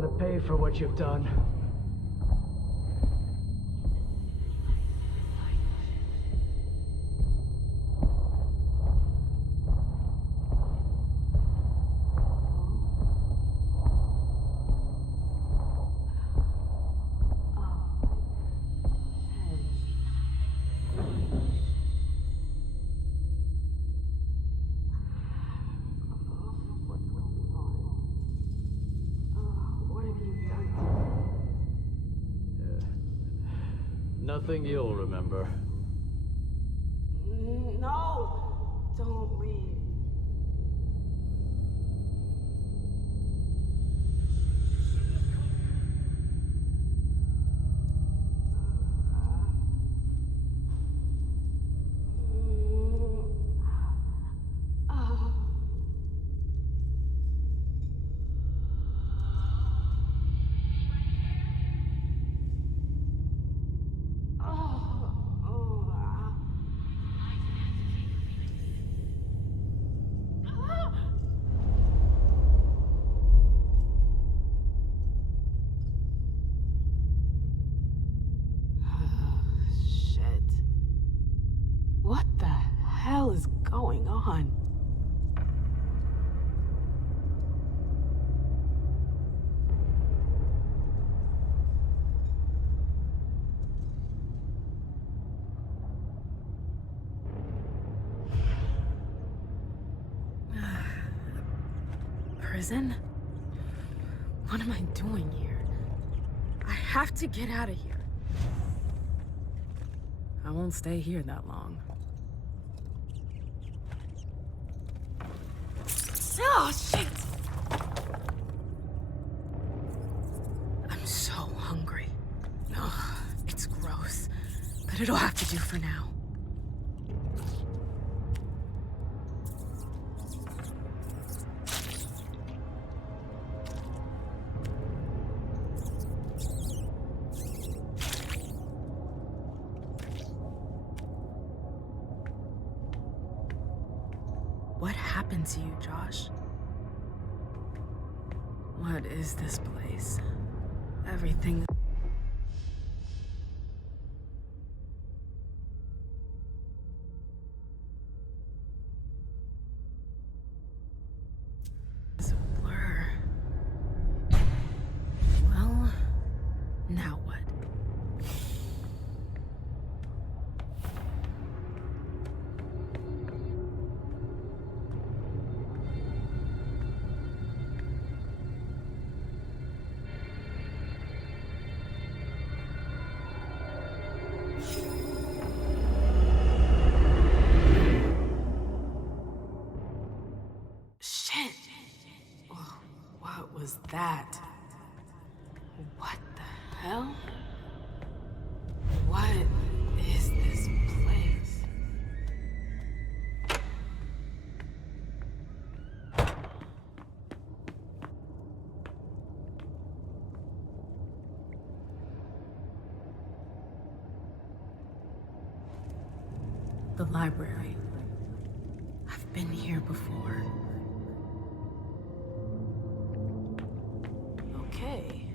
gonna pay for what you've done. Nothing you'll remember. No! Don't leave. What the hell is going on? Prison? What am I doing here? I have to get out of here. I won't stay here that long. Oh, shit! I'm so hungry. Ugh, it's gross, but it'll have to do for now. What happened to you, Josh? What is this place? Everything... is a blur. Well, now what? What was that? What the hell? What is this place? The library. I've been here before. Okay,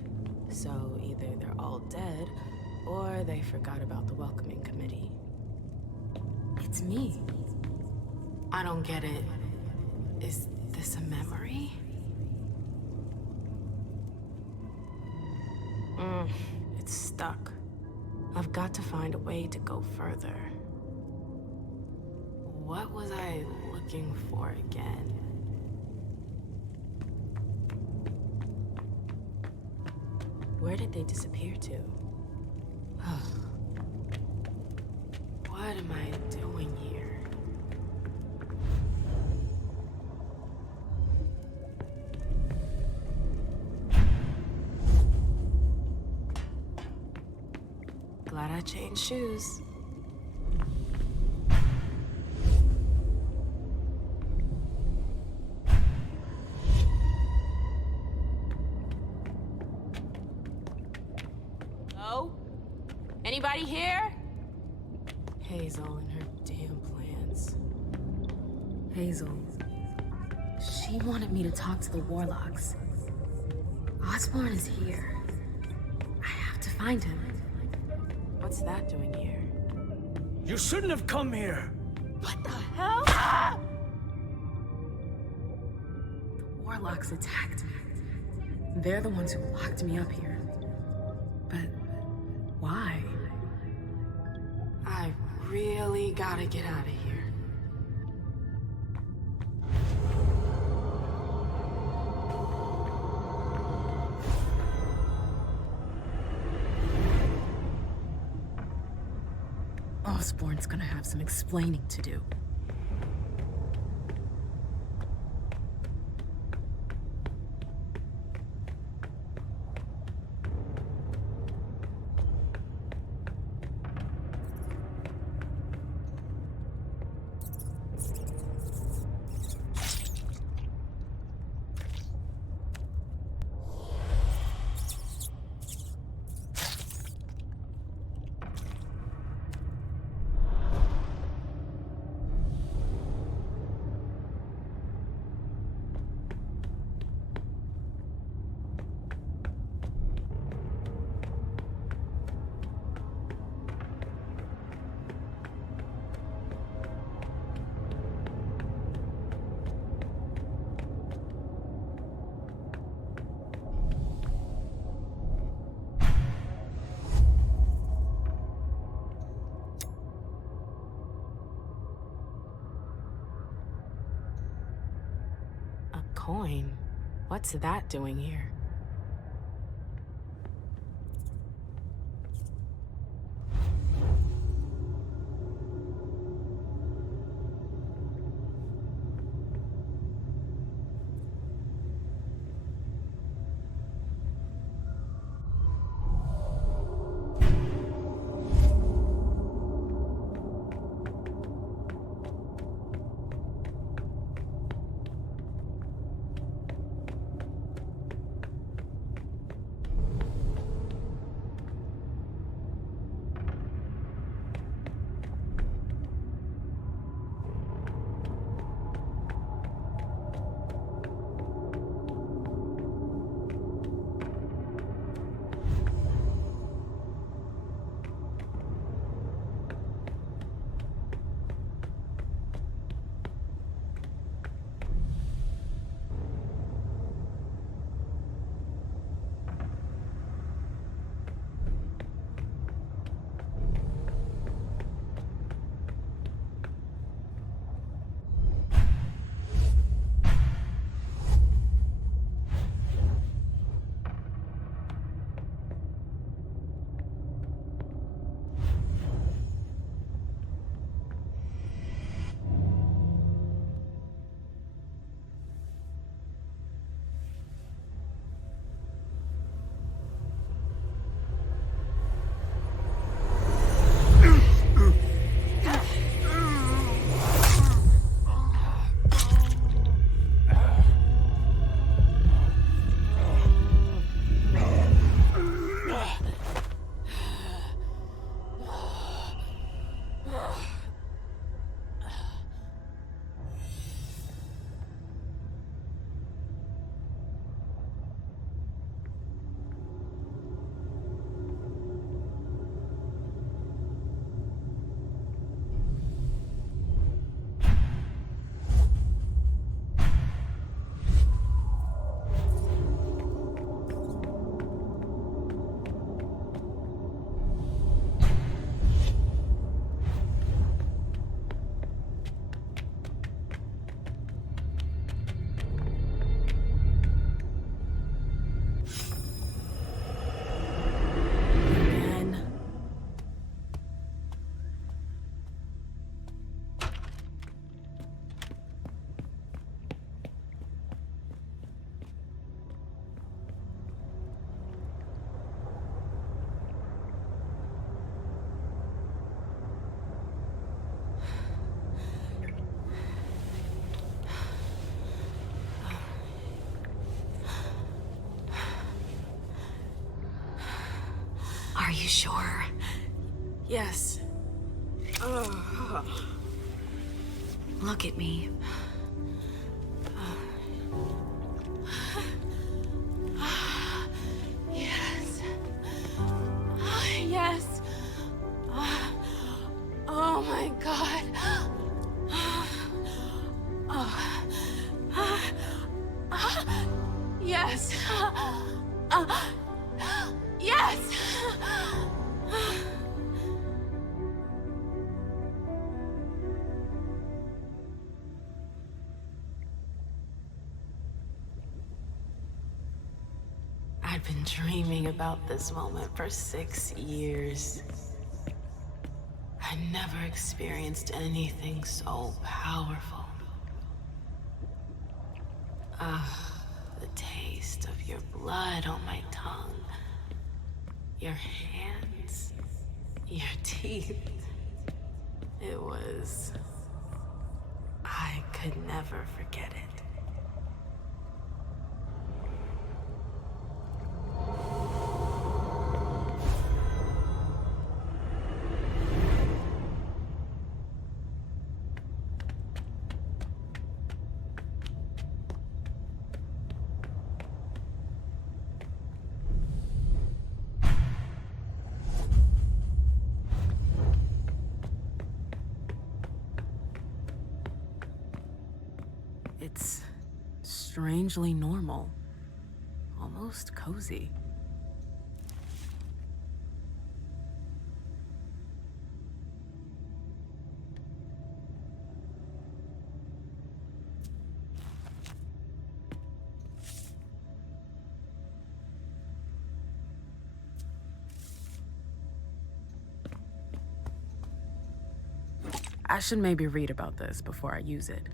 so either they're all dead, or they forgot about the welcoming committee. It's me. I don't get it. Is this a memory? It's stuck. I've got to find a way to go further. What was I looking for again? Where did they disappear to? What am I doing here? Glad I changed shoes. Anybody here? Hazel and her damn plans. Hazel. She wanted me to talk to the Warlocks. Osborn is here. I have to find him. What's that doing here? You shouldn't have come here! What the hell? Ah! The Warlocks attacked me. They're the ones who locked me up here. But why? I really gotta get out of here. Osborn's gonna have some explaining to do. Coin? What's that doing here? Are you sure? Yes. Look at me. Yes. Yes. I'd been dreaming about this moment for 6 years. I never experienced anything so powerful. The taste of your blood on my tongue, your hands, your teeth. It was... I could never forget it. It's strangely normal, almost cozy. I should maybe read about this before I use it.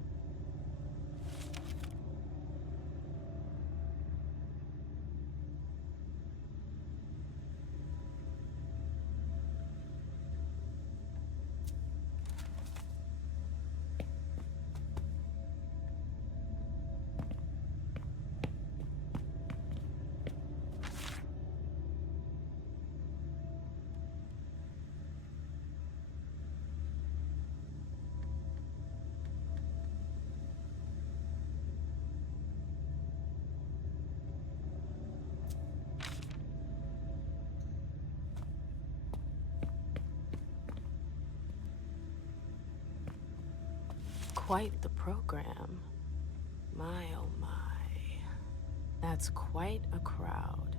Quite the program. My, oh my. That's quite a crowd.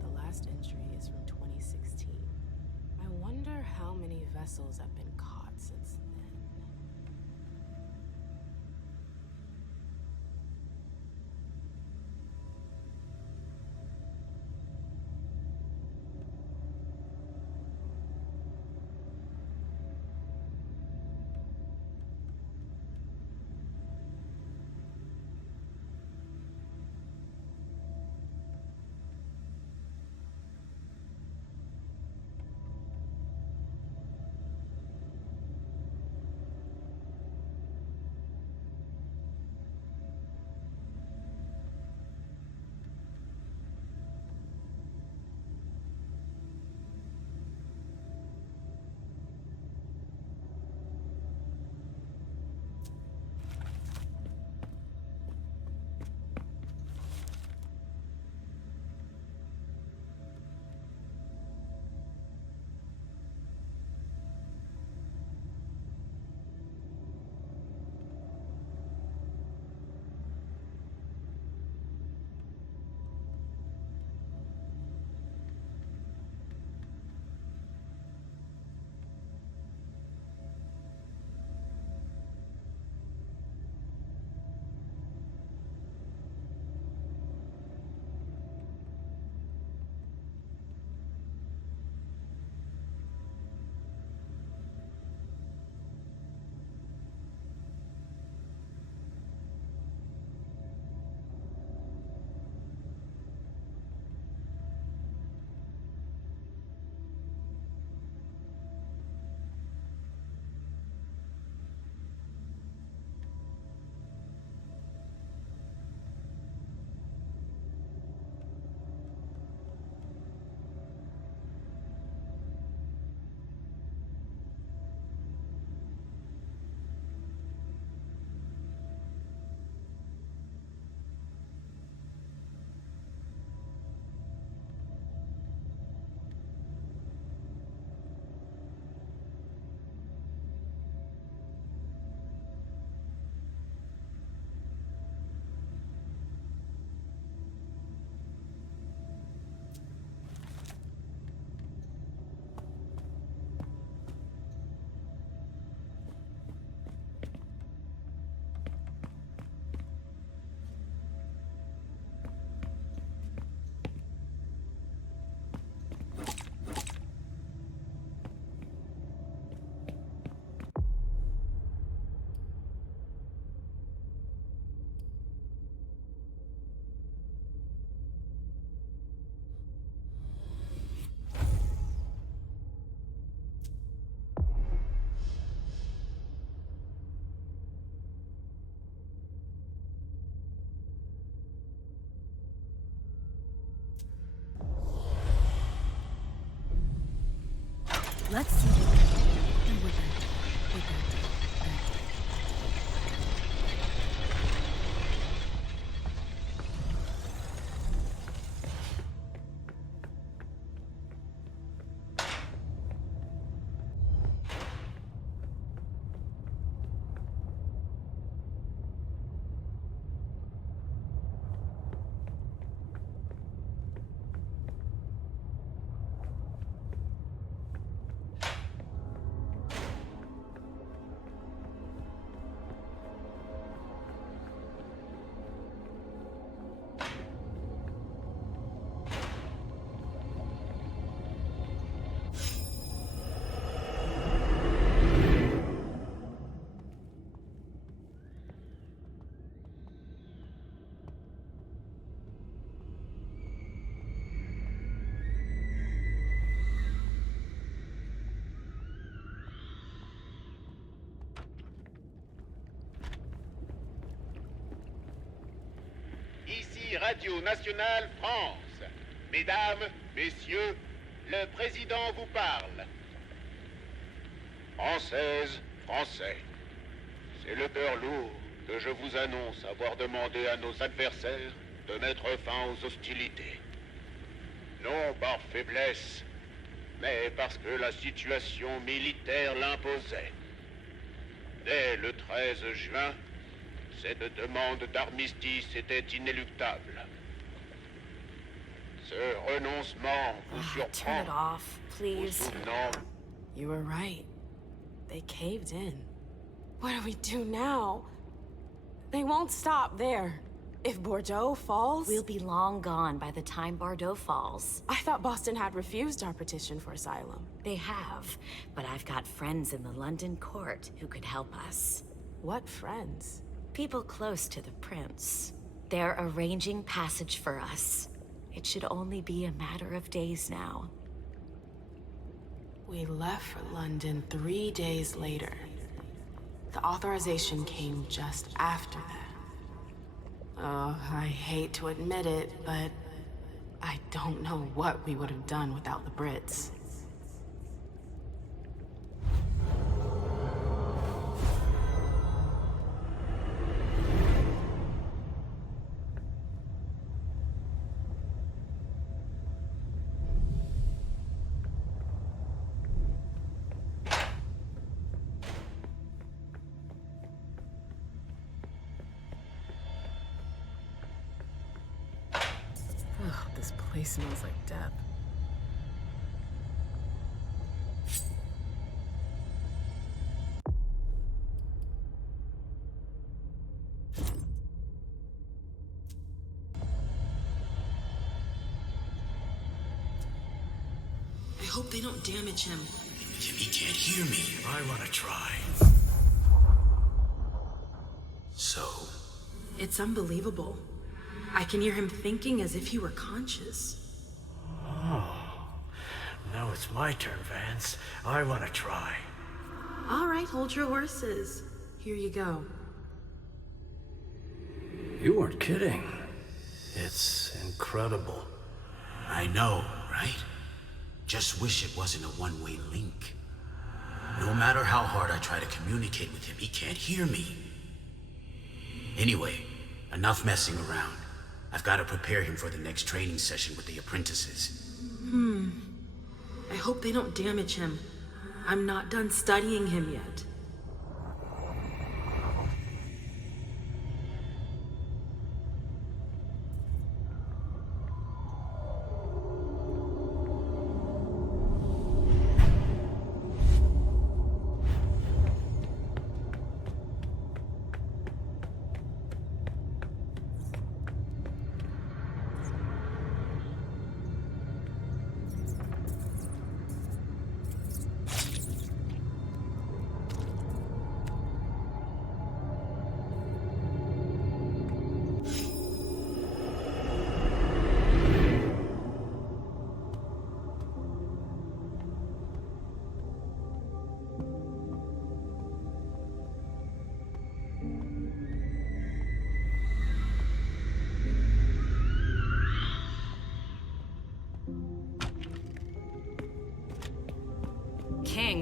The last entry is from 2016. I wonder how many vessels have been caught since then. Let's see what that did. And what that did. What that did. Ici Radio Nationale France. Mesdames, Messieurs, le président vous parle. Françaises, Français, c'est le cœur lourd que je vous annonce avoir demandé à nos adversaires de mettre fin aux hostilités. Non par faiblesse, mais parce que la situation militaire l'imposait. Dès le 13 juin, cette demande d'armistice était inéluctable. Ce renoncement vous Turn surprend. it off, please. Non. You were right. They caved in. What do we do now? They won't stop there. If Bordeaux falls... We'll be long gone by the time Bordeaux falls. I thought Boston had refused our petition for asylum. They have, but I've got friends in the London court who could help us. What friends? People close to the prince. They're arranging passage for us. It should only be a matter of days now. We left for London 3 days later. The authorization came just after that. Oh, I hate to admit it, but I don't know what we would have done without the Brits. Ugh, this place smells like death. I hope they don't damage him. He can't hear me. I want to try. So? It's unbelievable. I can hear him thinking as if he were conscious. Oh. Now it's my turn, Vance. I want to try. All right, hold your horses. Here you go. You weren't kidding. It's incredible. I know, right? Just wish it wasn't a one-way link. No matter how hard I try to communicate with him, he can't hear me. Anyway, enough messing around. I've got to prepare him for the next training session with the apprentices. I hope they don't damage him. I'm not done studying him yet.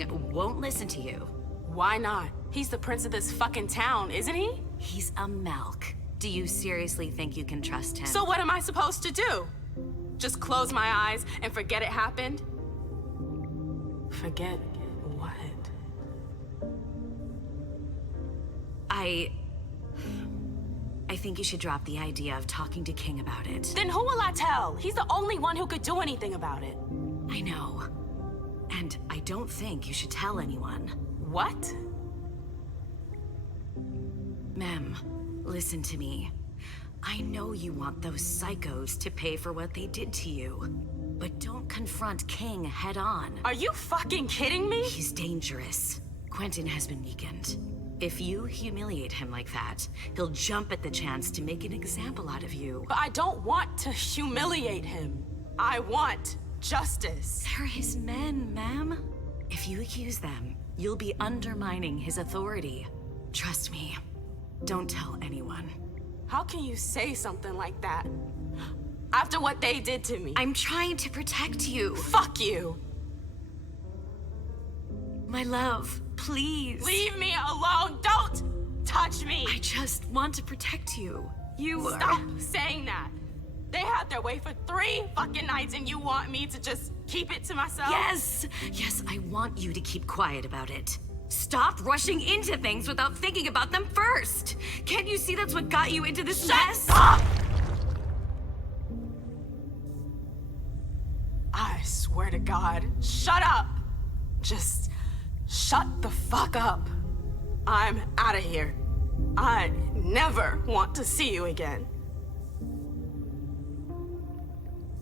King won't listen to you. Why not? He's the prince of this fucking town, isn't he? He's a Melk. Do you seriously think you can trust him? So what am I supposed to do? Just close my eyes and forget it happened? Forget what? I think you should drop the idea of talking to King about it. Then who will I tell? He's the only one who could do anything about it. I know. And I don't think you should tell anyone. What? Mem, listen to me. I know you want those psychos to pay for what they did to you. But don't confront King head on. Are you fucking kidding me? He's dangerous. Quentin has been weakened. If you humiliate him like that, he'll jump at the chance to make an example out of you. But I don't want to humiliate him. I want justice. They're his men, ma'am. If you accuse them, you'll be undermining his authority. Trust me. Don't tell anyone. How can you say something like that? After what they did to me. I'm trying to protect you. Fuck you. My love, please. Leave me alone. Don't touch me. I just want to protect you. Stop saying that. They had their way for 3 fucking nights and you want me to just keep it to myself? Yes! Yes, I want you to keep quiet about it. Stop rushing into things without thinking about them first. Can't you see that's what got you into this mess? Shut up! I swear to God, shut up! Just shut the fuck up. I'm out of here. I never want to see you again.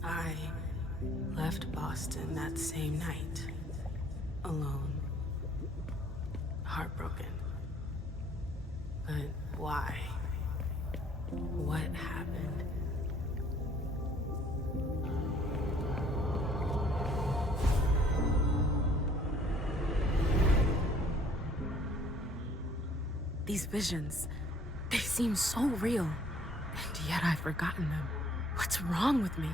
I left Boston that same night, alone, heartbroken. But why? What happened? These visions, they seem so real, and yet I've forgotten them. What's wrong with me?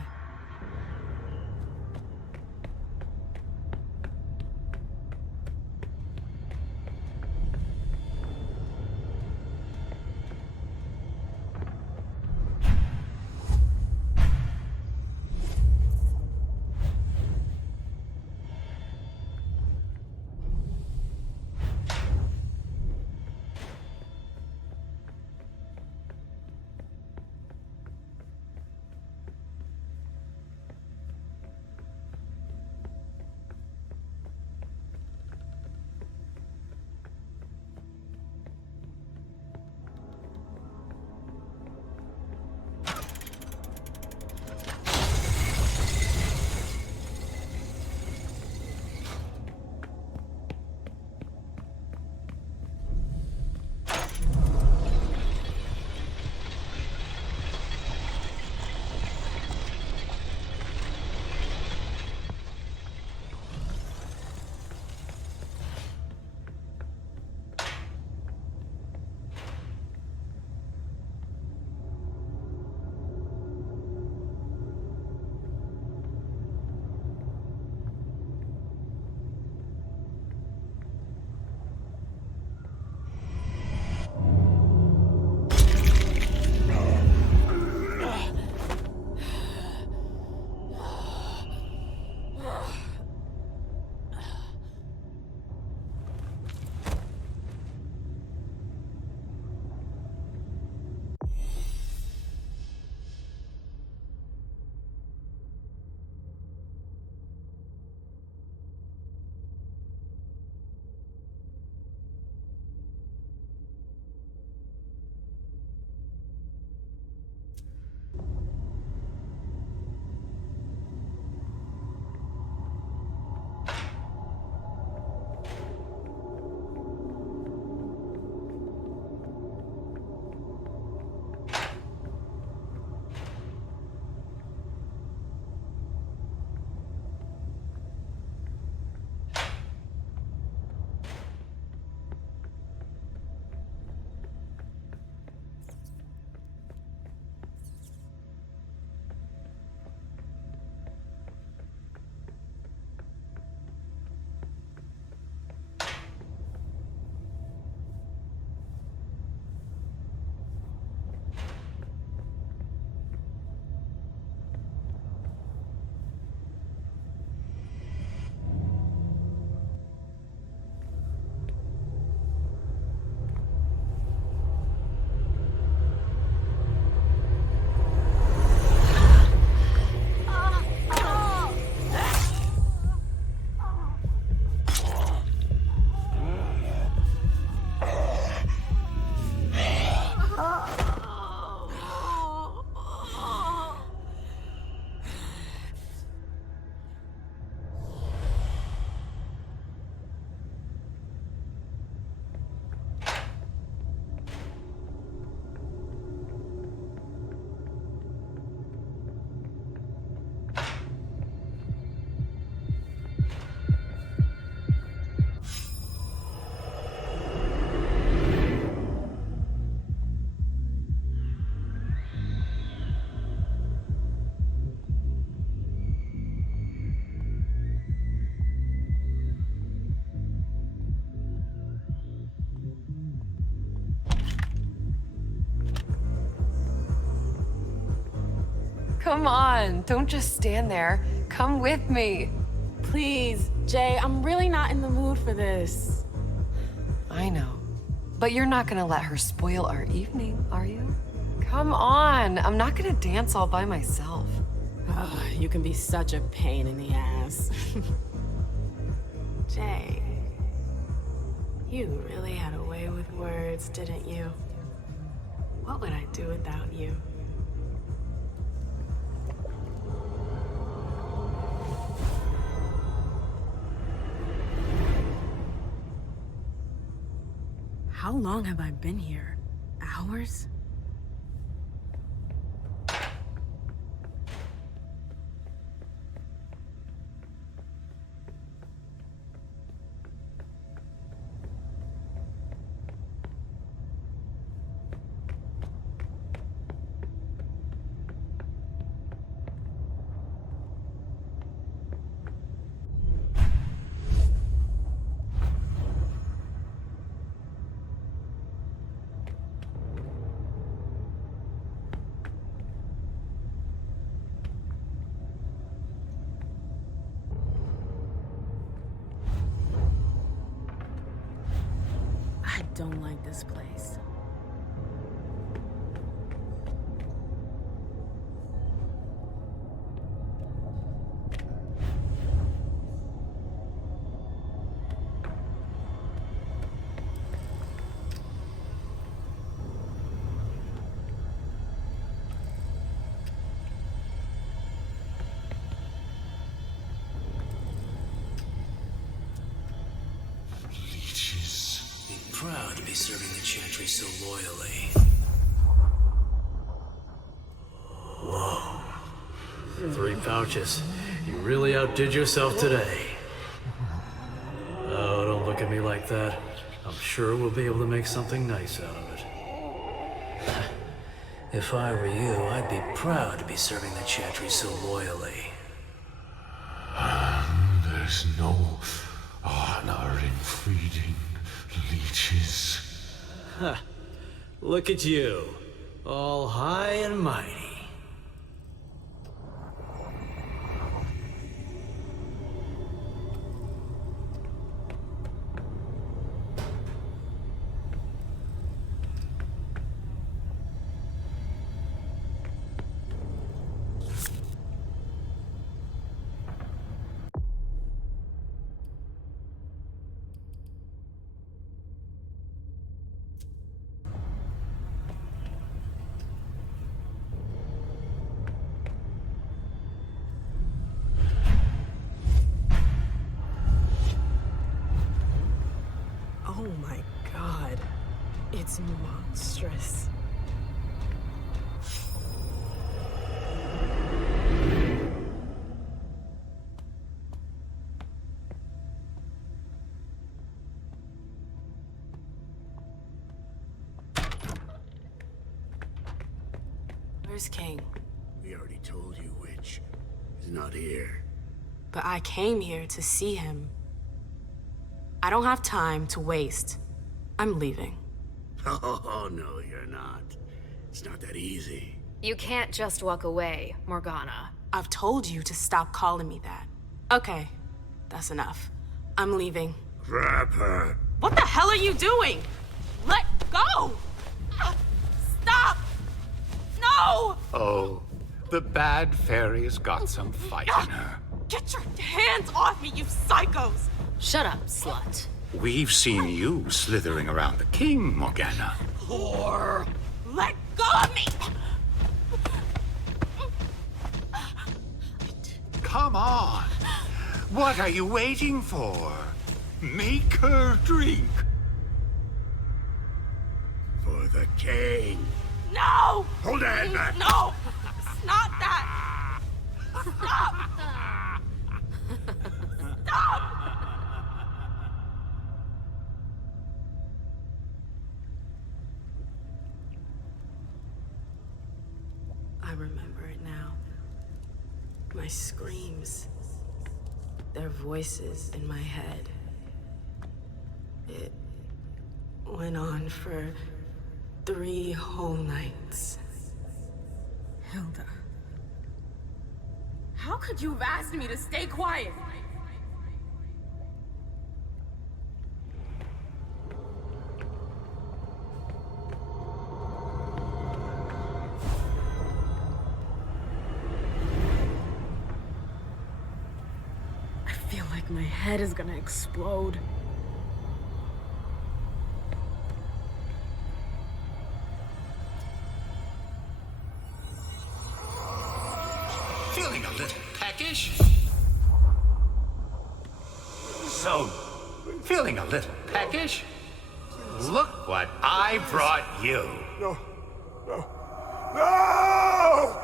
Come on, don't just stand there. Come with me. Please, Jay, I'm really not in the mood for this. I know, but you're not gonna let her spoil our evening, are you? Come on, I'm not gonna dance all by myself. Ugh, you can be such a pain in the ass. Jay, you really had a way with words, didn't you? What would I do without you? How long have I been here? Hours? I don't like this place. Proud to be serving the Chantry so loyally. Whoa. 3 pouches. You really outdid yourself today. Oh, don't look at me like that. I'm sure we'll be able to make something nice out of it. If I were you, I'd be proud to be serving the Chantry so loyally. There's no honor in feeding leeches. Ha! Look at you. All high and mighty. Oh my god. It's monstrous. Where's King? We already told you, Witch. He's not here. But I came here to see him. I don't have time to waste. I'm leaving. Oh, no, you're not. It's not that easy. You can't just walk away, Morgana. I've told you to stop calling me that. Okay, that's enough. I'm leaving. Grab her. What the hell are you doing? Let go! Stop! No! Oh, the bad fairy's got some fight in her. Get your hands off me, you psychos! Shut up, slut. We've seen you slithering around the king, Morgana. Whore! Let go of me! Come on. What are you waiting for? Make her drink. For the king. No! Hold her head back. No! It's not that! Stop! Stop! I remember it now. My screams. Their voices in my head. It went on for 3 whole nights. Hilda. How could you have asked me to stay quiet? I feel like my head is gonna explode. Feeling a little peckish? Feeling a little peckish? Look what I brought you. No! No! No!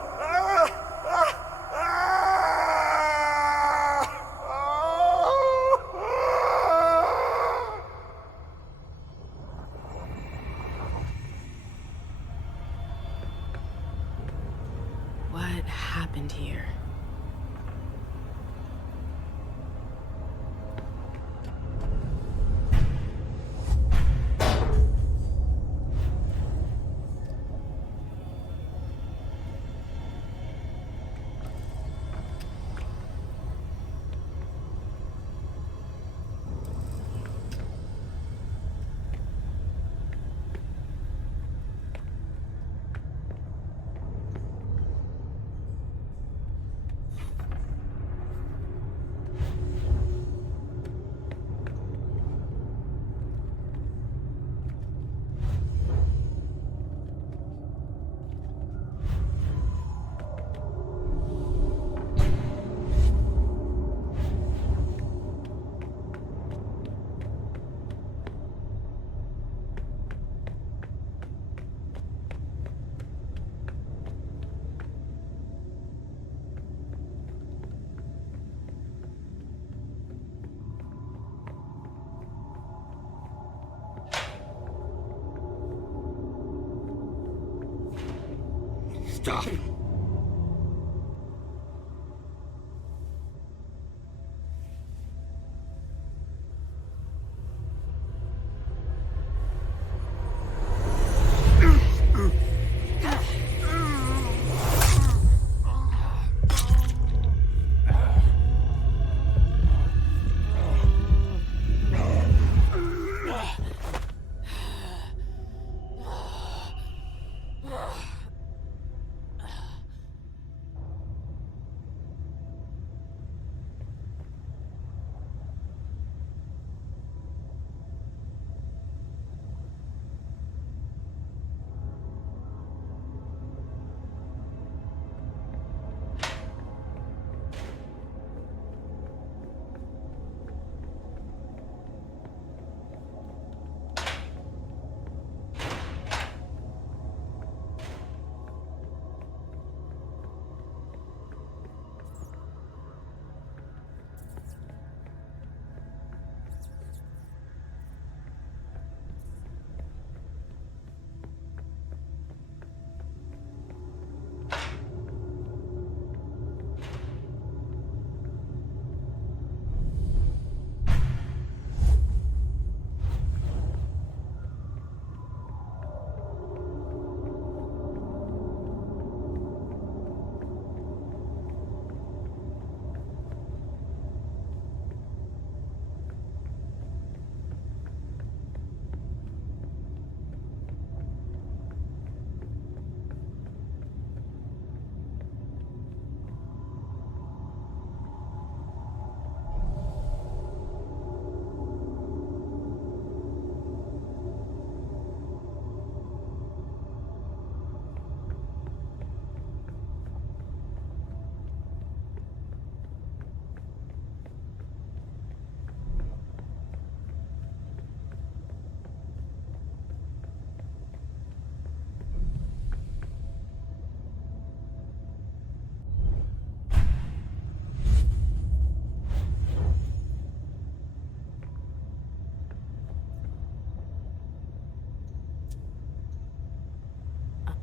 What happened here? Stop.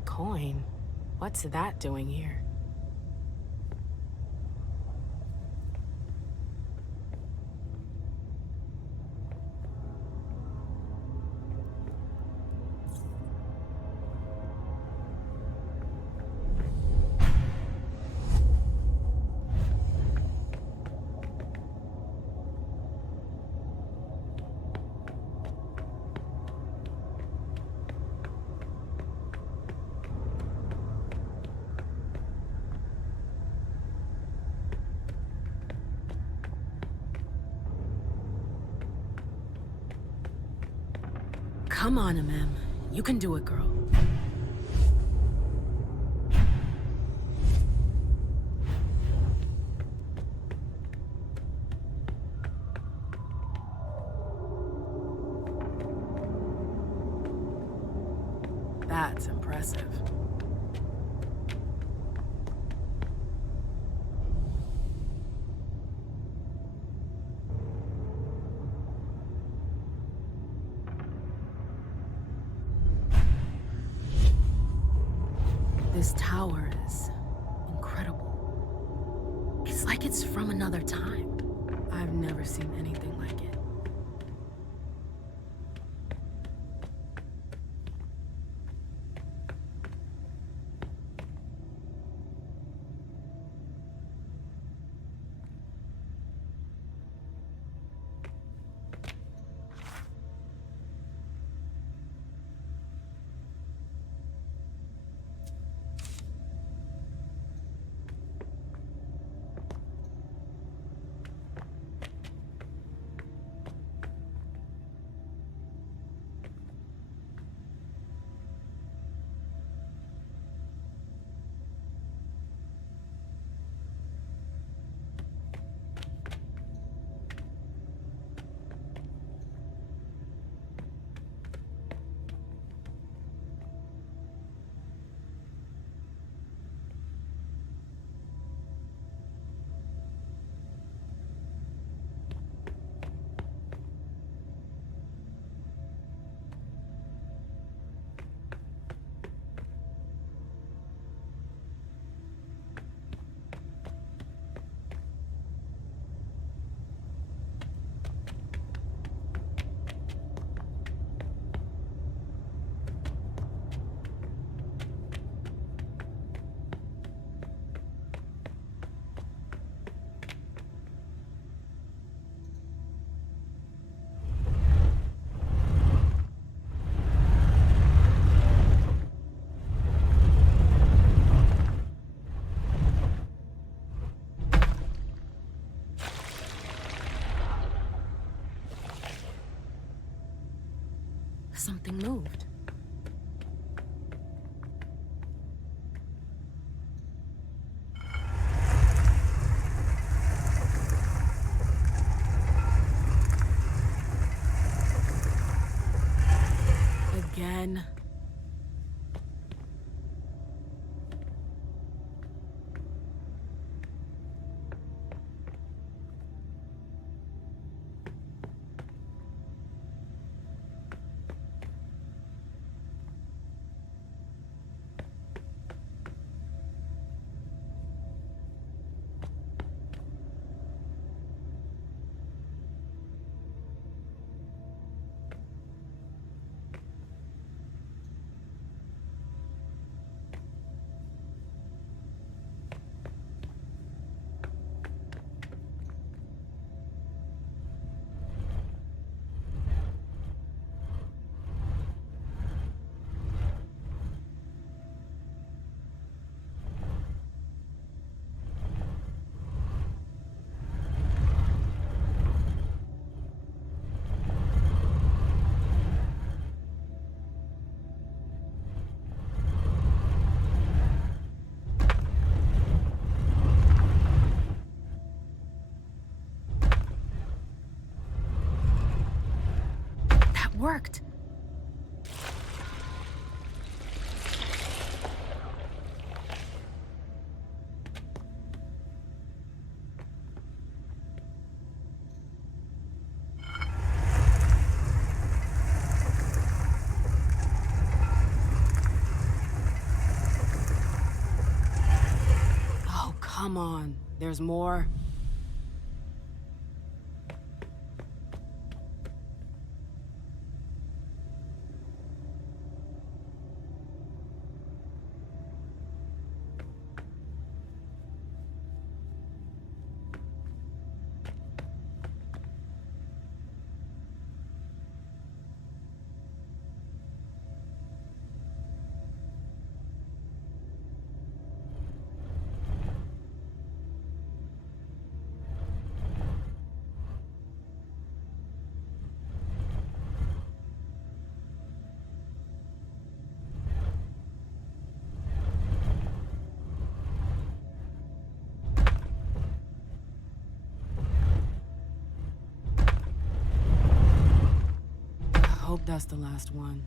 Coin? What's that doing here? Come on, Mem. You can do it, girl. That's impressive. This tower is incredible. It's like it's from another time. I've never seen anything like it. Something moved. Again. Worked. Oh, come on. There's more. That's the last one.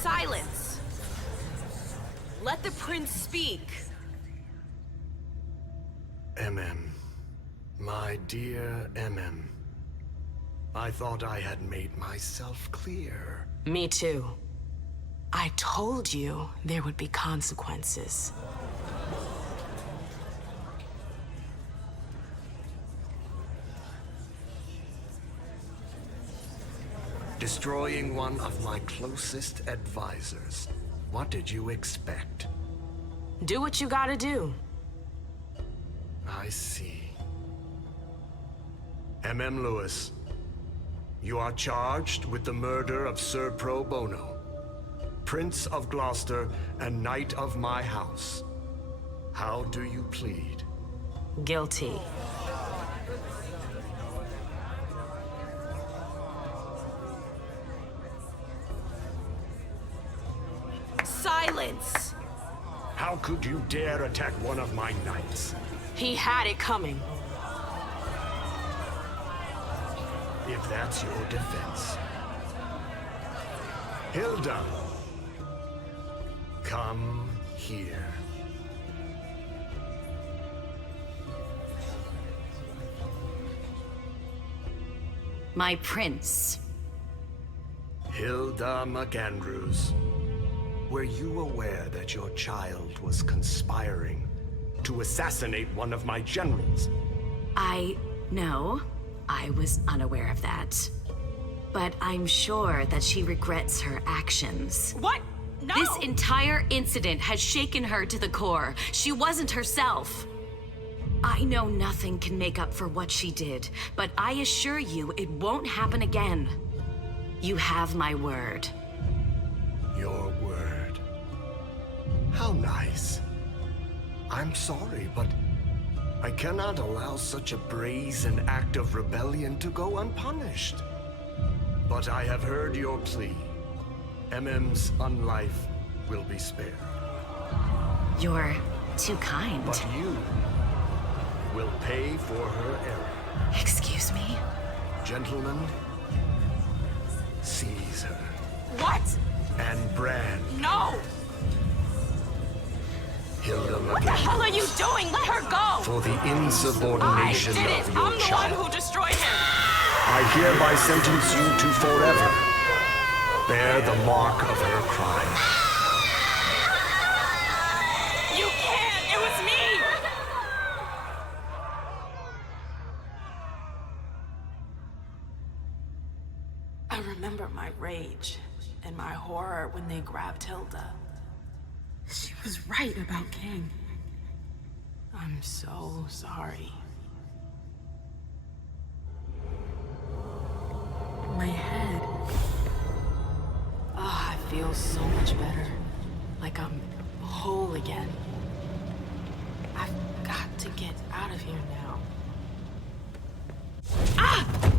Silence! Let the prince speak. My dear I thought I had made myself clear. Me too. I told you there would be consequences. Destroying one of my closest advisors. What did you expect? Do what you gotta do. I see. Lewis, you are charged with the murder of Sir Pro Bono, Prince of Gloucester and Knight of my house. How do you plead? Guilty. Silence! How could you dare attack one of my knights? He had it coming. If that's your defense. Hilda, come here. My prince. Hilda McAndrews, were you aware that your child was conspiring to assassinate one of my generals? No, I was unaware of that. But I'm sure that she regrets her actions. What? No! This entire incident has shaken her to the core. She wasn't herself. I know nothing can make up for what she did, but I assure you it won't happen again. You have my word. Your word. How nice. I'm sorry, but I cannot allow such a brazen act of rebellion to go unpunished. But I have heard your plea. MM's unlife will be spared. You're too kind. But you will pay for her error. Excuse me? Gentlemen, seize her. What? And brand No! Hilda What the hell are you doing? Let her go! for the insubordination I did of it! your I'm the child. one who destroyed him! I hereby sentence you to forever. Bear the mark of her crime. You can't! It was me! I remember my rage and my horror when they grabbed Hilda. She was right about King. I'm so sorry. My head. I feel so much better. Like I'm whole again. I've got to get out of here now. Ah!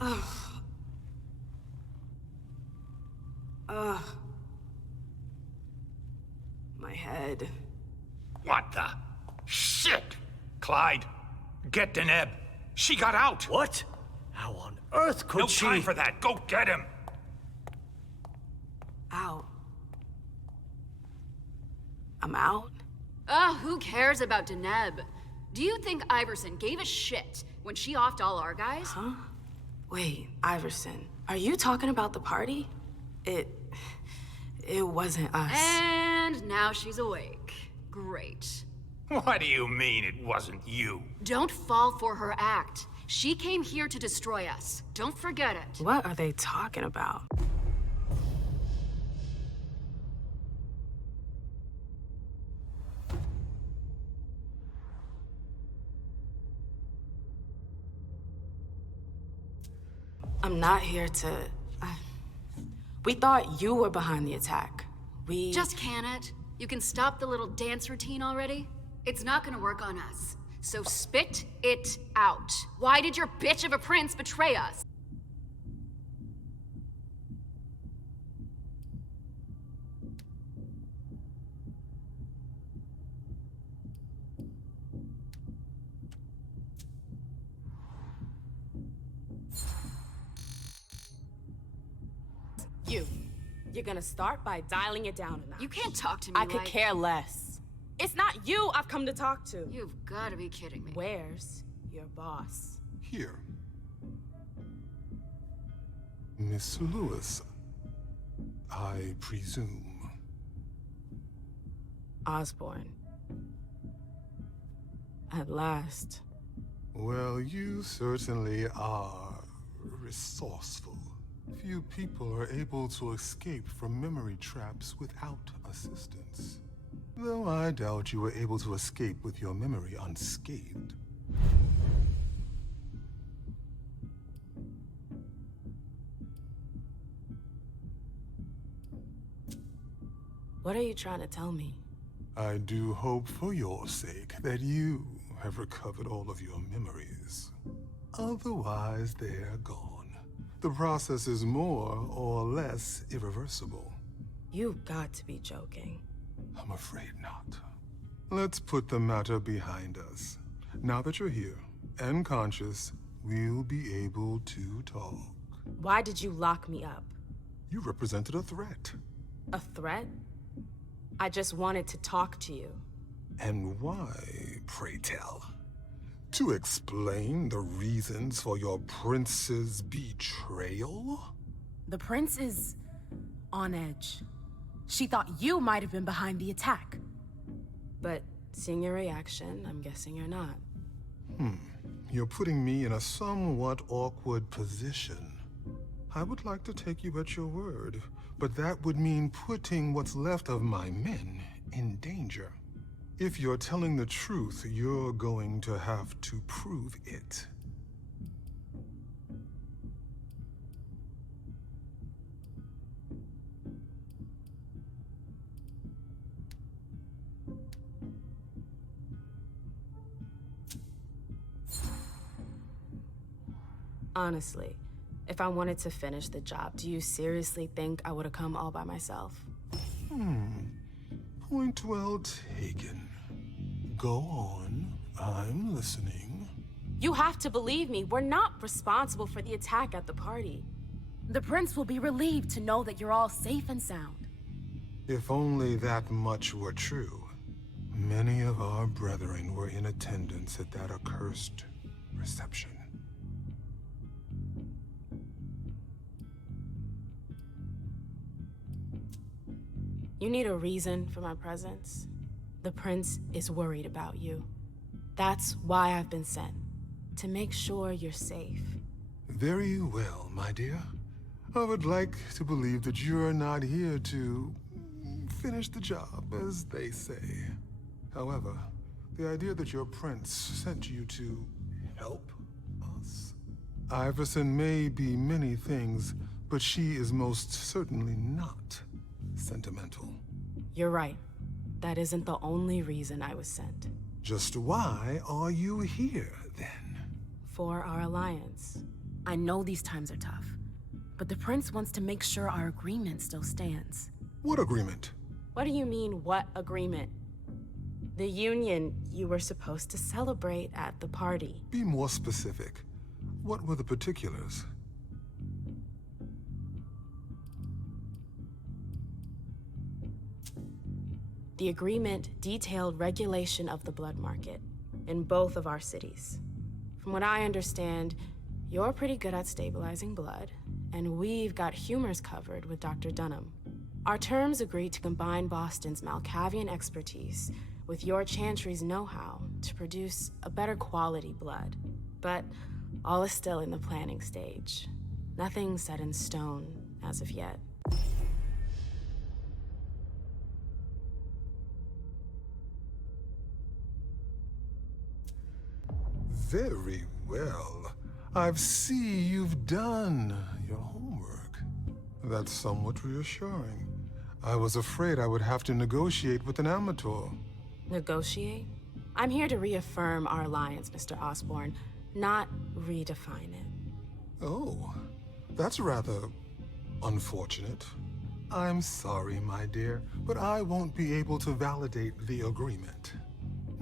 Ugh. Ugh. My head. What the? Shit! Clyde, get Deneb. She got out! What? How on earth could No she? time for that. Go get him! Ow. I'm out? Ugh, who cares about Deneb? Do you think Iversen gave a shit when she offed all our guys? Huh? Wait, Iversen, are you talking about the party? It wasn't us. And now she's awake. Great. What do you mean it wasn't you? Don't fall for her act. She came here to destroy us. Don't forget it. What are they talking about? I'm not here to... We thought you were behind the attack. We... Just can it? You can stop the little dance routine already? It's not gonna work on us. So spit it out. Why did your bitch of a prince betray us? You're gonna start by dialing it down a notch. You can't talk to me I could care less. It's not you I've come to talk to. You've gotta be kidding me. Where's your boss? Here. Miss Lewis, I presume. Osborne. At last. Well, you certainly are resourceful. Few people are able to escape from memory traps without assistance. Though I doubt you were able to escape with your memory unscathed. What are you trying to tell me? I do hope for your sake that you have recovered all of your memories. Otherwise, they're gone. The process is more or less irreversible. You've got to be joking. I'm afraid not. Let's put the matter behind us. Now that you're here and conscious, we'll be able to talk. Why did you lock me up? You represented a threat. A threat? I just wanted to talk to you. And why, pray tell? To explain the reasons for your prince's betrayal? The prince is on edge. She thought you might have been behind the attack. But seeing your reaction, I'm guessing you're not. You're putting me in a somewhat awkward position. I would like to take you at your word, but that would mean putting what's left of my men in danger. If you're telling the truth, you're going to have to prove it. Honestly, if I wanted to finish the job, do you seriously think I would have come all by myself? Point well taken. Go on. I'm listening. You have to believe me. We're not responsible for the attack at the party. The prince will be relieved to know that you're all safe and sound. If only that much were true. Many of our brethren were in attendance at that accursed reception. You need a reason for my presence. The prince is worried about you. That's why I've been sent. To make sure you're safe. Very well, my dear. I would like to believe that you're not here to finish the job, as they say. However, the idea that your prince sent you to help us? Iversen may be many things, but she is most certainly not sentimental. You're right. That isn't the only reason I was sent. Just why are you here, then? For our alliance. I know these times are tough, but the prince wants to make sure our agreement still stands. What agreement? What do you mean, what agreement? The union you were supposed to celebrate at the party. Be more specific. What were the particulars? The agreement detailed regulation of the blood market in both of our cities. From what I understand, you're pretty good at stabilizing blood, and we've got humors covered with Dr. Dunham. Our terms agree to combine Boston's Malkavian expertise with your Chantry's know-how to produce a better quality blood. But all is still in the planning stage. Nothing set in stone as of yet. Very well. I see you've done your homework. That's somewhat reassuring. I was afraid I would have to negotiate with an amateur. Negotiate? I'm here to reaffirm our alliance, Mr. Osborn, not redefine it. Oh, that's rather unfortunate. I'm sorry, my dear, but I won't be able to validate the agreement.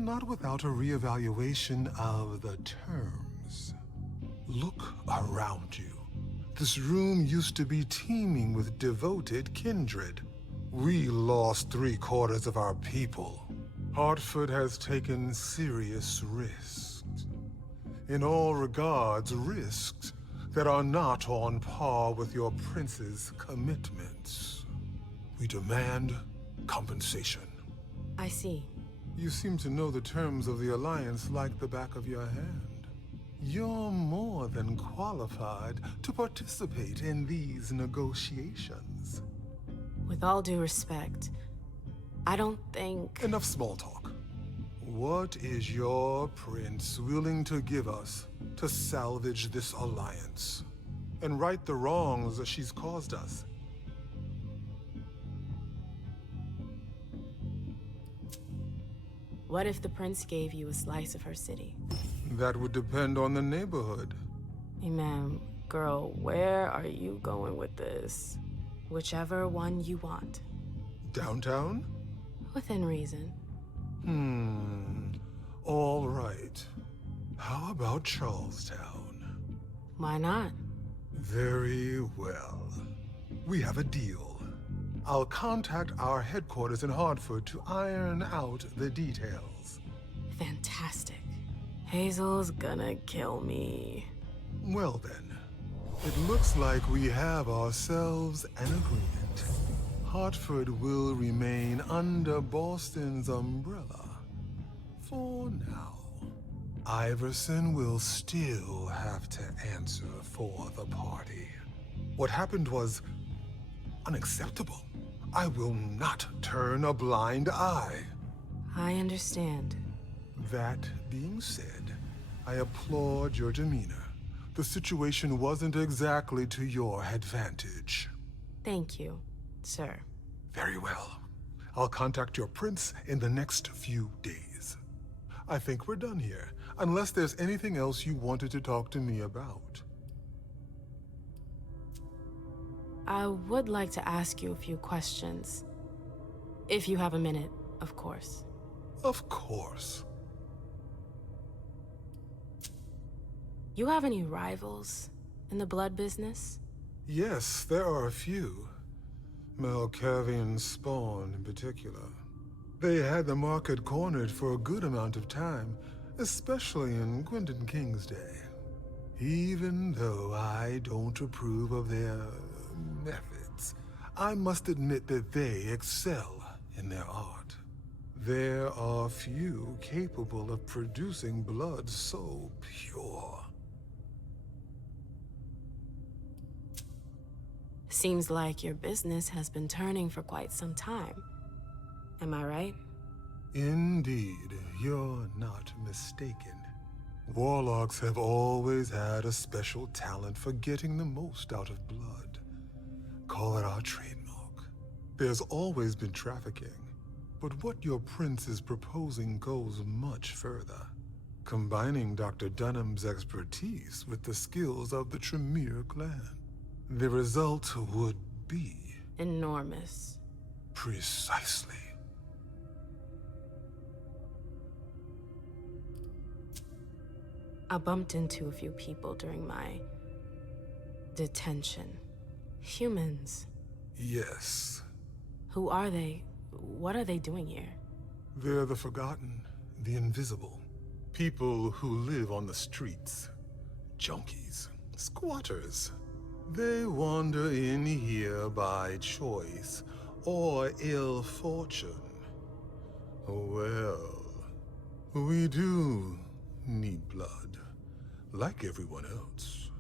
Not without a reevaluation of the terms. Look around you. This room used to be teeming with devoted kindred. We lost 3/4 of our people. Hartford has taken serious risks. In all regards, risks that are not on par with your prince's commitments. We demand compensation. I see. You seem to know the terms of the Alliance like the back of your hand. You're more than qualified to participate in these negotiations. With all due respect, I don't think... Enough small talk. What is your prince willing to give us to salvage this alliance and right the wrongs that she's caused us? What if the prince gave you a slice of her city? That would depend on the neighborhood. Hey, ma'am, girl, where are you going with this? Whichever one you want. Downtown? Within reason. All right. How about Charlestown? Why not? Very well. We have a deal. I'll contact our headquarters in Hartford to iron out the details. Fantastic. Hazel's gonna kill me. Well then, it looks like we have ourselves an agreement. Hartford will remain under Boston's umbrella. For now. Iversen will still have to answer for the party. What happened was unacceptable. I will not turn a blind eye. I understand. That being said, I applaud your demeanor. The situation wasn't exactly to your advantage. Thank you, sir. Very well. I'll contact your prince in the next few days. I think we're done here, unless there's anything else you wanted to talk to me about. I would like to ask you a few questions. If you have a minute, of course. Of course. You have any rivals in the blood business? Yes, there are a few. Malkavian spawn in particular. They had the market cornered for a good amount of time, especially in Gwendon King's day. Even though I don't approve of their methods, I must admit that they excel in their art. There are few capable of producing blood so pure. Seems like your business has been turning for quite some time. Am I right? Indeed, you're not mistaken. Warlocks have always had a special talent for getting the most out of blood. Call it our trademark. There's always been trafficking, but what your prince is proposing goes much further. Combining Dr. Dunham's expertise with the skills of the Tremere clan. The result would be... enormous. Precisely. I bumped into a few people during my detention. Humans. Yes. Who are they? What are they doing here? They're the forgotten, the invisible. People who live on the streets. Junkies, squatters. They wander in here by choice or ill fortune. Well, we do need blood, like everyone else.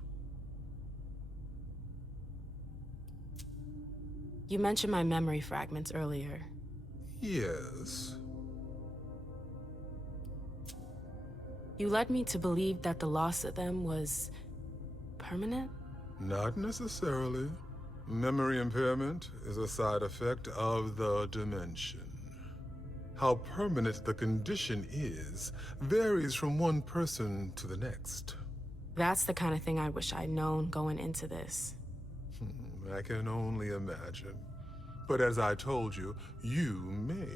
You mentioned my memory fragments earlier. Yes. You led me to believe that the loss of them was permanent? Not necessarily. Memory impairment is a side effect of the dimension. How permanent the condition is varies from one person to the next. That's the kind of thing I wish I'd known going into this. I can only imagine. But as I told you, you may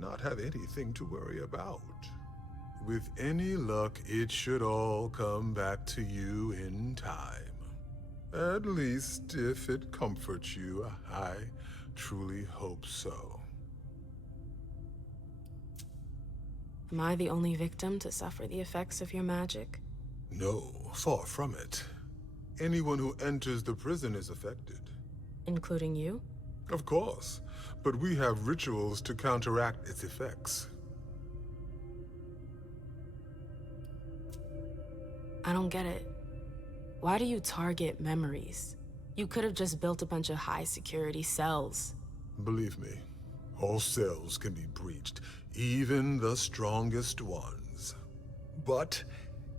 not have anything to worry about. With any luck, it should all come back to you in time. At least, if it comforts you, I truly hope so. Am I the only victim to suffer the effects of your magic? No, far from it. Anyone who enters the prison is affected. Including you? Of course, but we have rituals to counteract its effects. I don't get it. Why do you target memories? You could have just built a bunch of high-security cells. Believe me, all cells can be breached, even the strongest ones. But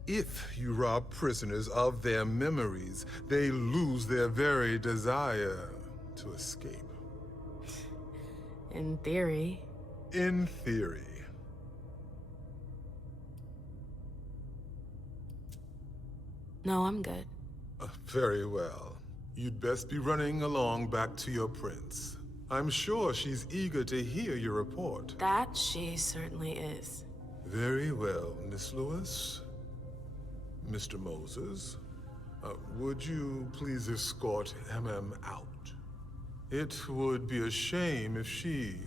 if you rob prisoners of their memories, they lose their very desire to escape. In theory. In theory. No, I'm good. Very well. You'd best be running along back to your prince. I'm sure she's eager to hear your report. That she certainly is. Very well, Miss Lewis. Mr. Moses, would you please escort MM out? It would be a shame if she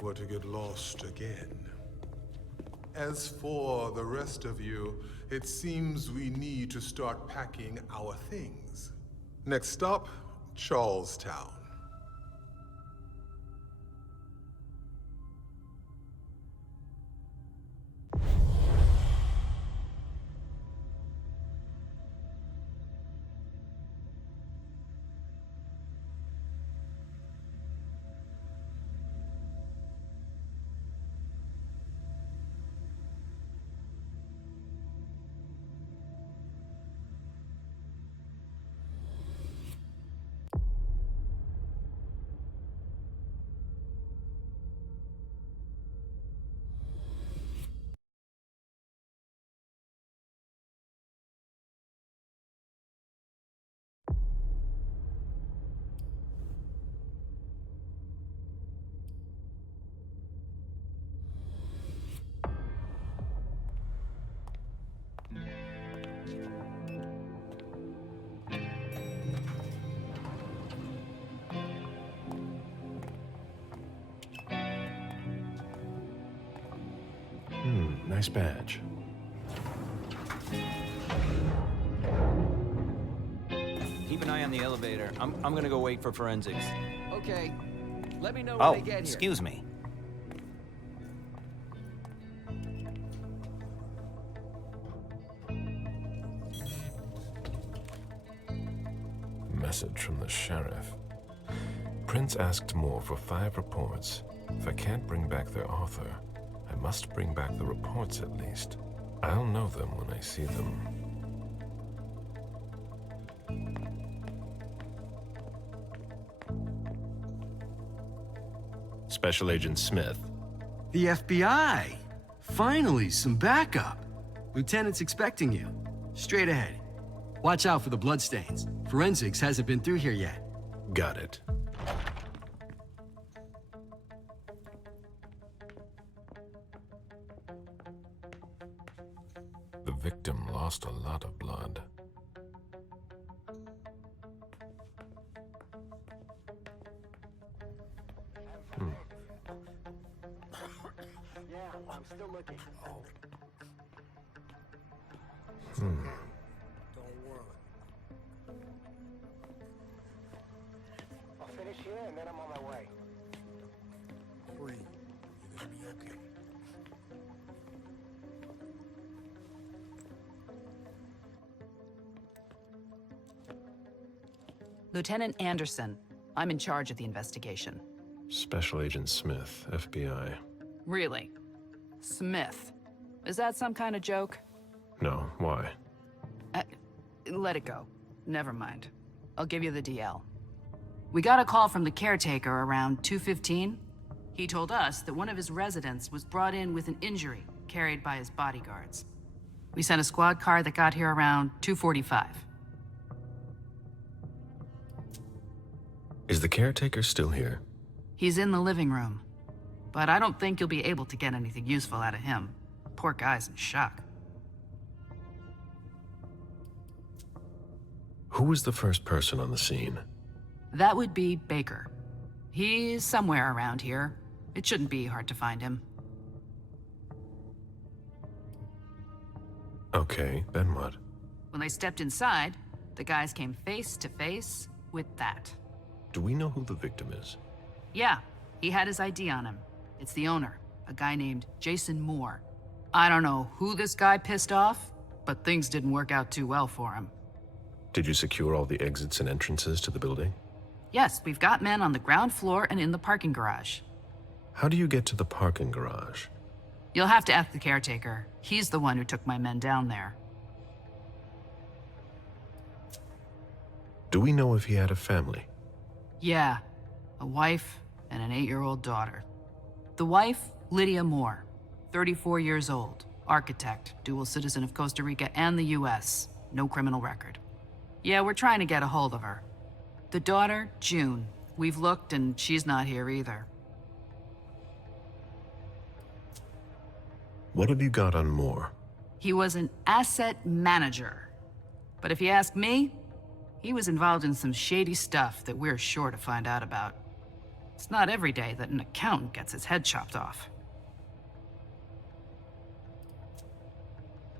were to get lost again. As for the rest of you, it seems we need to start packing our things. Next stop, Charlestown. Nice badge. Keep an eye on the elevator. I'm gonna go wait for forensics. Okay. Let me know when they get here. Excuse me. Message from the sheriff. Prince asked more for 5 reports. If I can't bring back their author, I must bring back the reports at least. I'll know them when I see them. Special Agent Smith. The FBI! Finally, some backup. Lieutenant's expecting you. Straight ahead. Watch out for the bloodstains. Forensics hasn't been through here yet. Got it. The victim lost a lot of blood. I'm still looking. Oh. Don't worry. I'll finish here and then I'm on my way. Breathe. You're gonna be okay. Lieutenant Anderson, I'm in charge of the investigation. Special Agent Smith, FBI. Really? Smith. Is that some kind of joke? No, why? Let it go. Never mind. I'll give you the DL. We got a call from the caretaker around 2:15. He told us that one of his residents was brought in with an injury carried by his bodyguards. We sent a squad car that got here around 2:45. Is the caretaker still here? He's in the living room, but I don't think you'll be able to get anything useful out of him. Poor guy's in shock. Who was the first person on the scene? That would be Baker. He's somewhere around here. It shouldn't be hard to find him. Okay, then what? When they stepped inside, the guys came face to face with that. Do we know who the victim is? Yeah, he had his ID on him. It's the owner, a guy named Jason Moore. I don't know who this guy pissed off, but things didn't work out too well for him. Did you secure all the exits and entrances to the building? Yes, we've got men on the ground floor and in the parking garage. How do you get to the parking garage? You'll have to ask the caretaker. He's the one who took my men down there. Do we know if he had a family? Yeah, a wife and an 8-year-old daughter. The wife, Lydia Moore, 34 years old, architect, dual citizen of Costa Rica and the US, no criminal record. Yeah, we're trying to get a hold of her. The daughter, June. We've looked and she's not here either. What have you got on Moore? He was an asset manager. But if you ask me, he was involved in some shady stuff that we're sure to find out about. It's not every day that an accountant gets his head chopped off.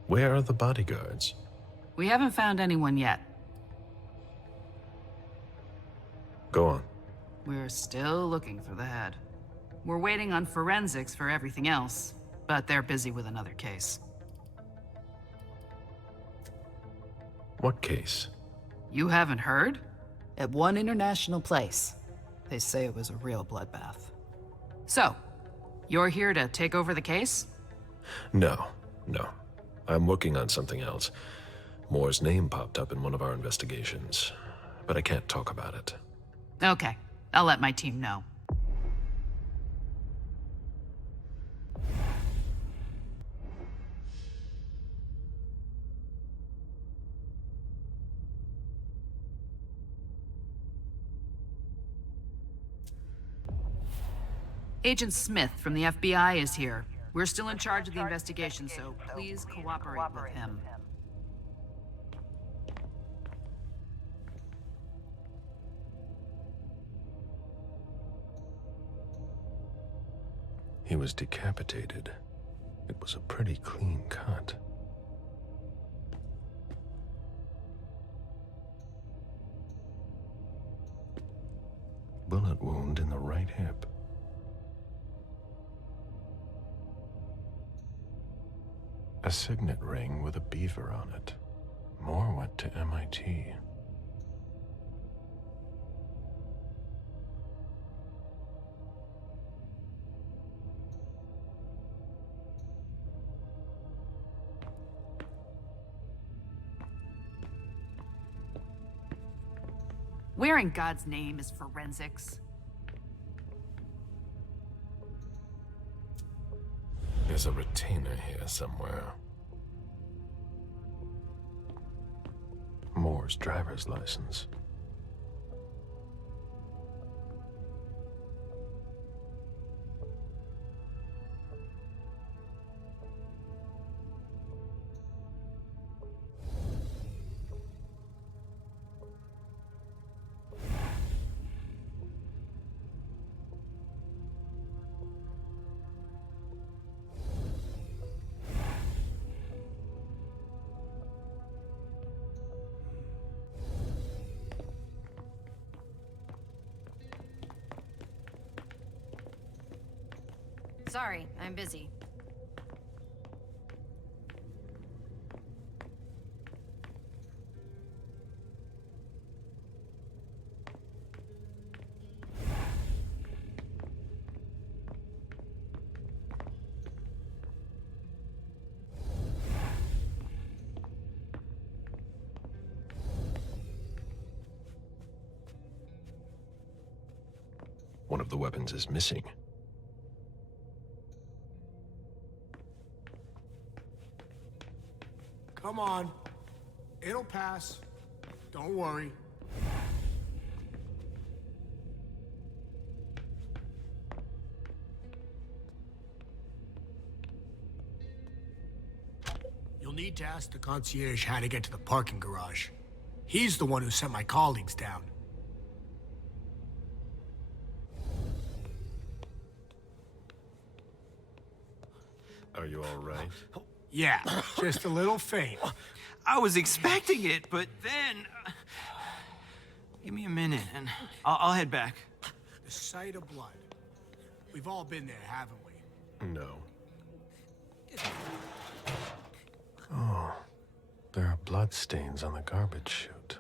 Where are the bodyguards? We haven't found anyone yet. Go on. We're still looking for the head. We're waiting on forensics for everything else, but they're busy with another case. What case? You haven't heard? At one international place. They say it was a real bloodbath. So, you're here to take over the case? No. I'm working on something else. Moore's name popped up in one of our investigations, but I can't talk about it. Okay, I'll let my team know. Agent Smith from the FBI is here. We're still in charge of the investigation, so please cooperate with him. He was decapitated. It was a pretty clean cut. Bullet wound in the right hip. A signet ring with a beaver on it. Moore went to MIT. Where in God's name is forensics? There's a retainer here somewhere. Moore's driver's license. Sorry, I'm busy. One of the weapons is missing. Come on. It'll pass. Don't worry. You'll need to ask the concierge how to get to the parking garage. He's the one who sent my colleagues down. Are you all right? Yeah, just a little faint. I was expecting it, but then... give me a minute, and I'll head back. The sight of blood. We've all been there, haven't we? No. Oh, there are blood stains on the garbage chute.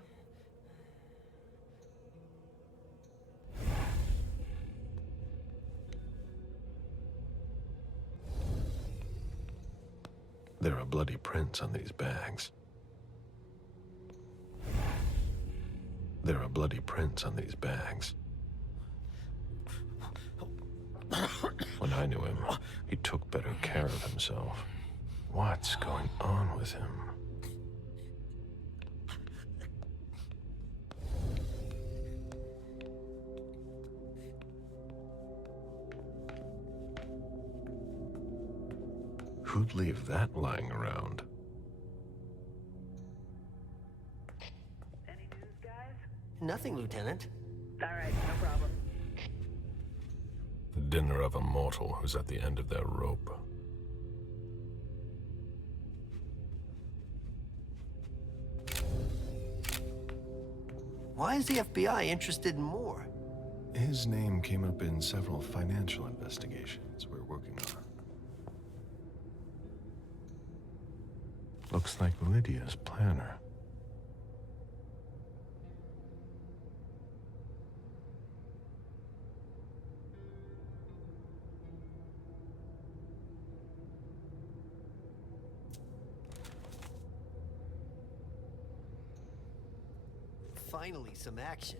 There are bloody prints on these bags. There are bloody prints on these bags. When I knew him, he took better care of himself. What's going on with him? Who'd leave that lying around? Any news, guys? Nothing, Lieutenant. All right, no problem. The dinner of a mortal who's at the end of their rope. Why is the FBI interested in more? His name came up in several financial investigations we're working on. Looks like Lydia's planner. Finally, some action.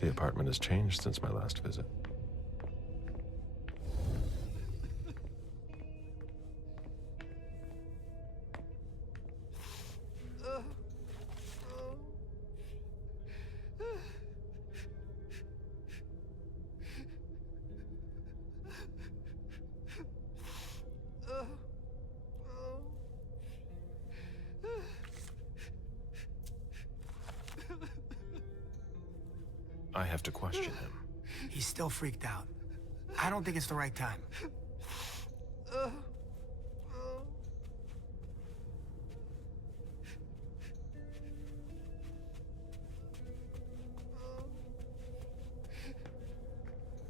The apartment has changed since my last visit. I have to question him. He's still freaked out. I don't think it's the right time.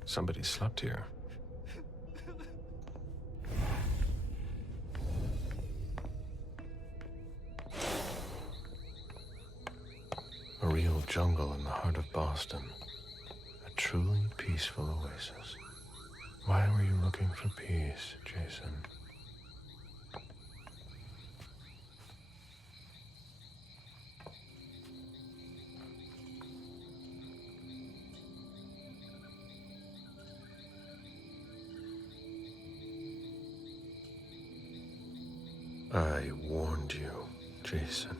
Somebody slept here. A real jungle in the heart of Boston. A truly peaceful oasis. Why were you looking for peace, Jason? I warned you, Jason.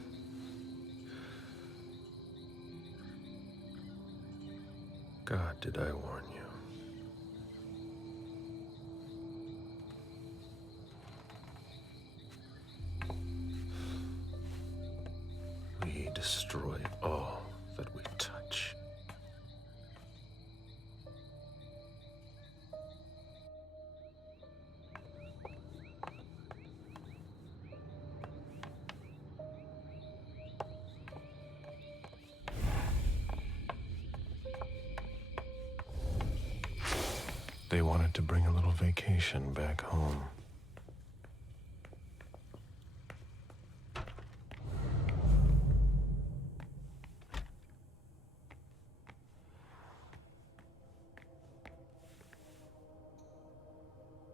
God, did I warn you? We destroy all that we touch. they wanted to bring a little vacation back home.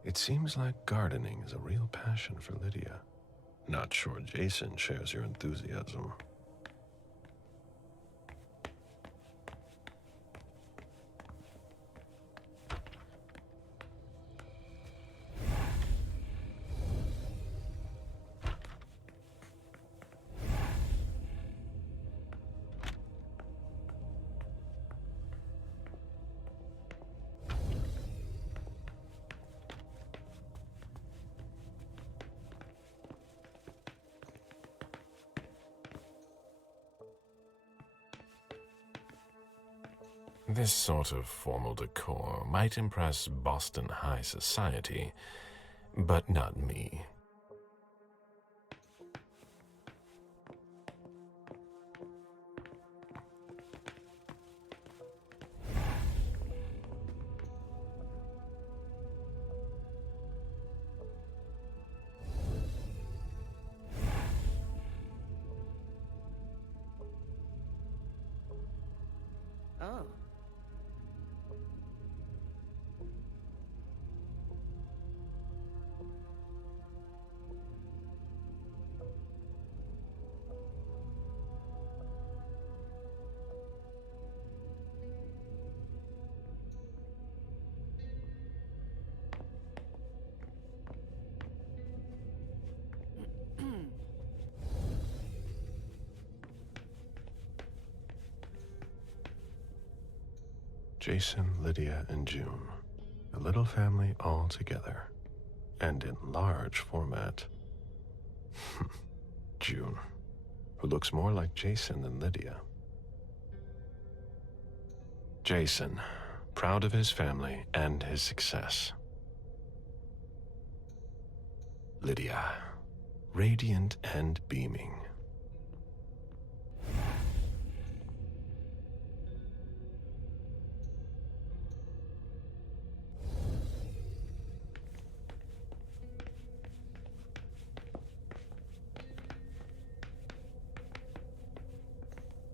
It seems like gardening is a real passion for Lydia. Not sure Jason shares your enthusiasm. This sort of formal decor might impress Boston high society, but not me. Oh. Jason, Lydia, and June. A little family all together. And in large format. June, who looks more like Jason than Lydia. Jason, proud of his family and his success. Lydia, radiant and beaming.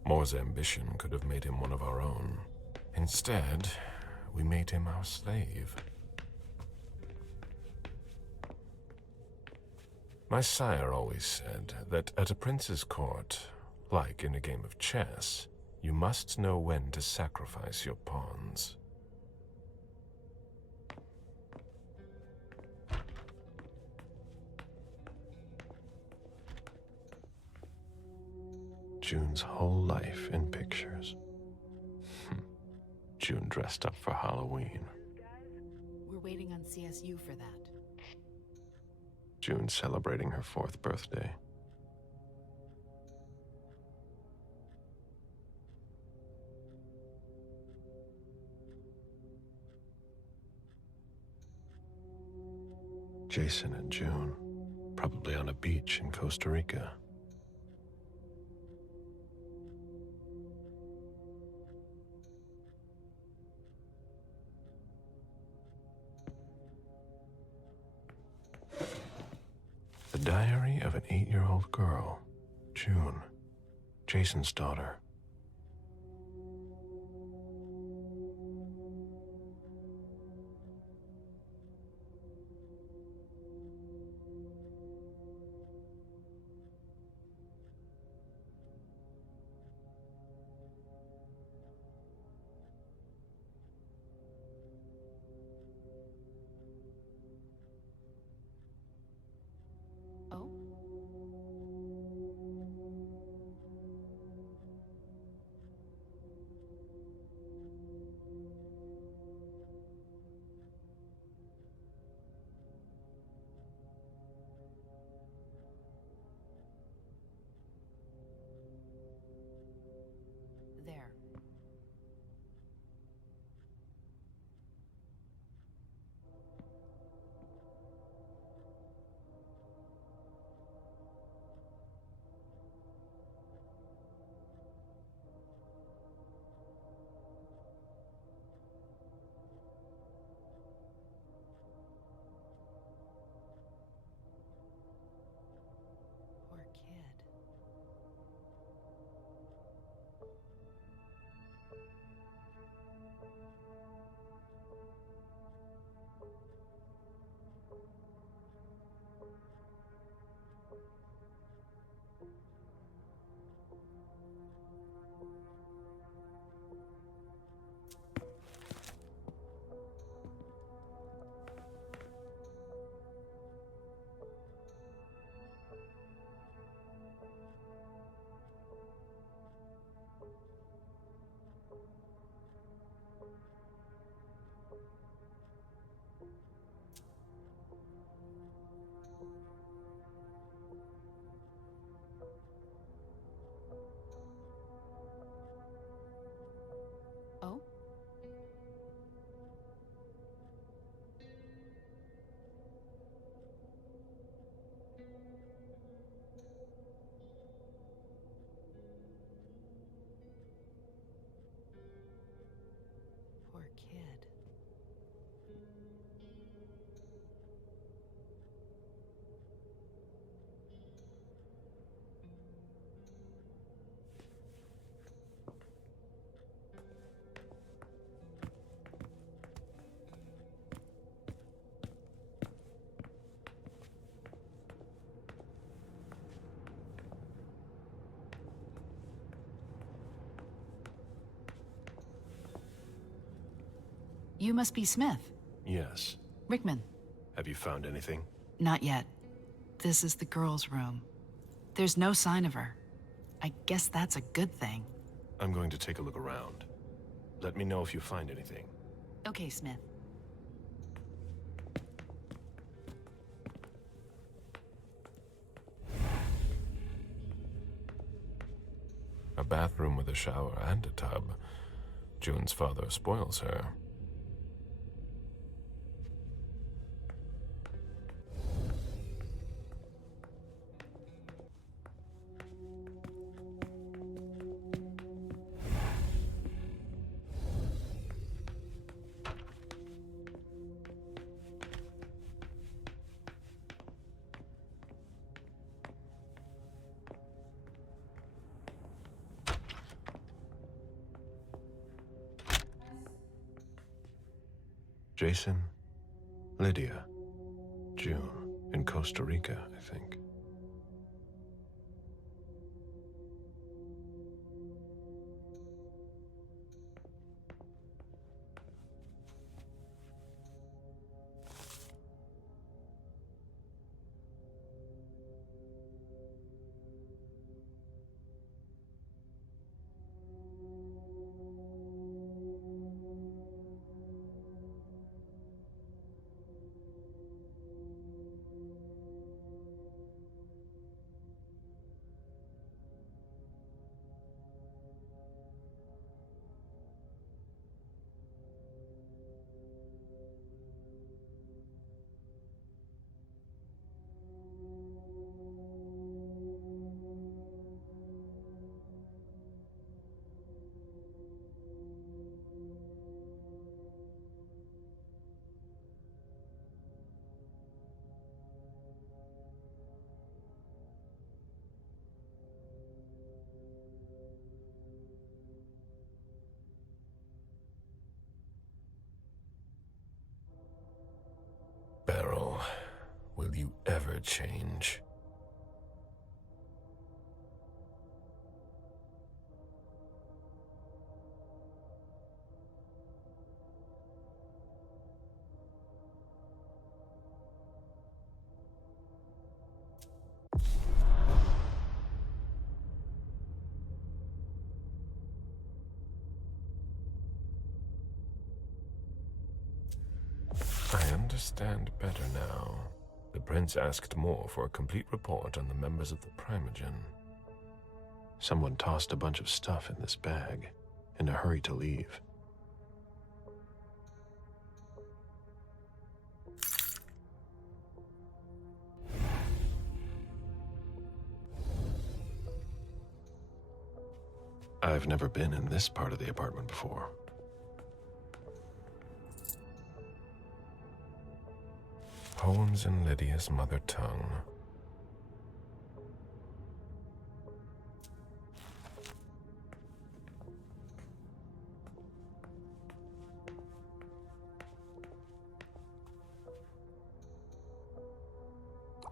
Moore's ambition could have made him one of our own. Instead, we made him our slave. My sire always said that at a prince's court, like in a game of chess, you must know when to sacrifice your pawns. June's whole life in pictures. June dressed up for Halloween. We're waiting on CSU for that. June celebrating her 4th birthday. Jason and June, probably on a beach in Costa Rica. The diary of an 8-year-old girl, June, Jason's daughter. You must be Smith. Yes. Rickman. Have you found anything? Not yet. This is the girl's room. There's no sign of her. I guess that's a good thing. I'm going to take a look around. Let me know if you find anything. Okay, Smith. A bathroom with a shower and a tub. June's father spoils her. Jason, Lydia, June, in Costa Rica, I think. Beryl, will you ever change? I understand better now. The prince asked more for a complete report on the members of the Primogen. Someone tossed a bunch of stuff in this bag, in a hurry to leave. I've never been in this part of the apartment before. Poems in Lydia's mother tongue.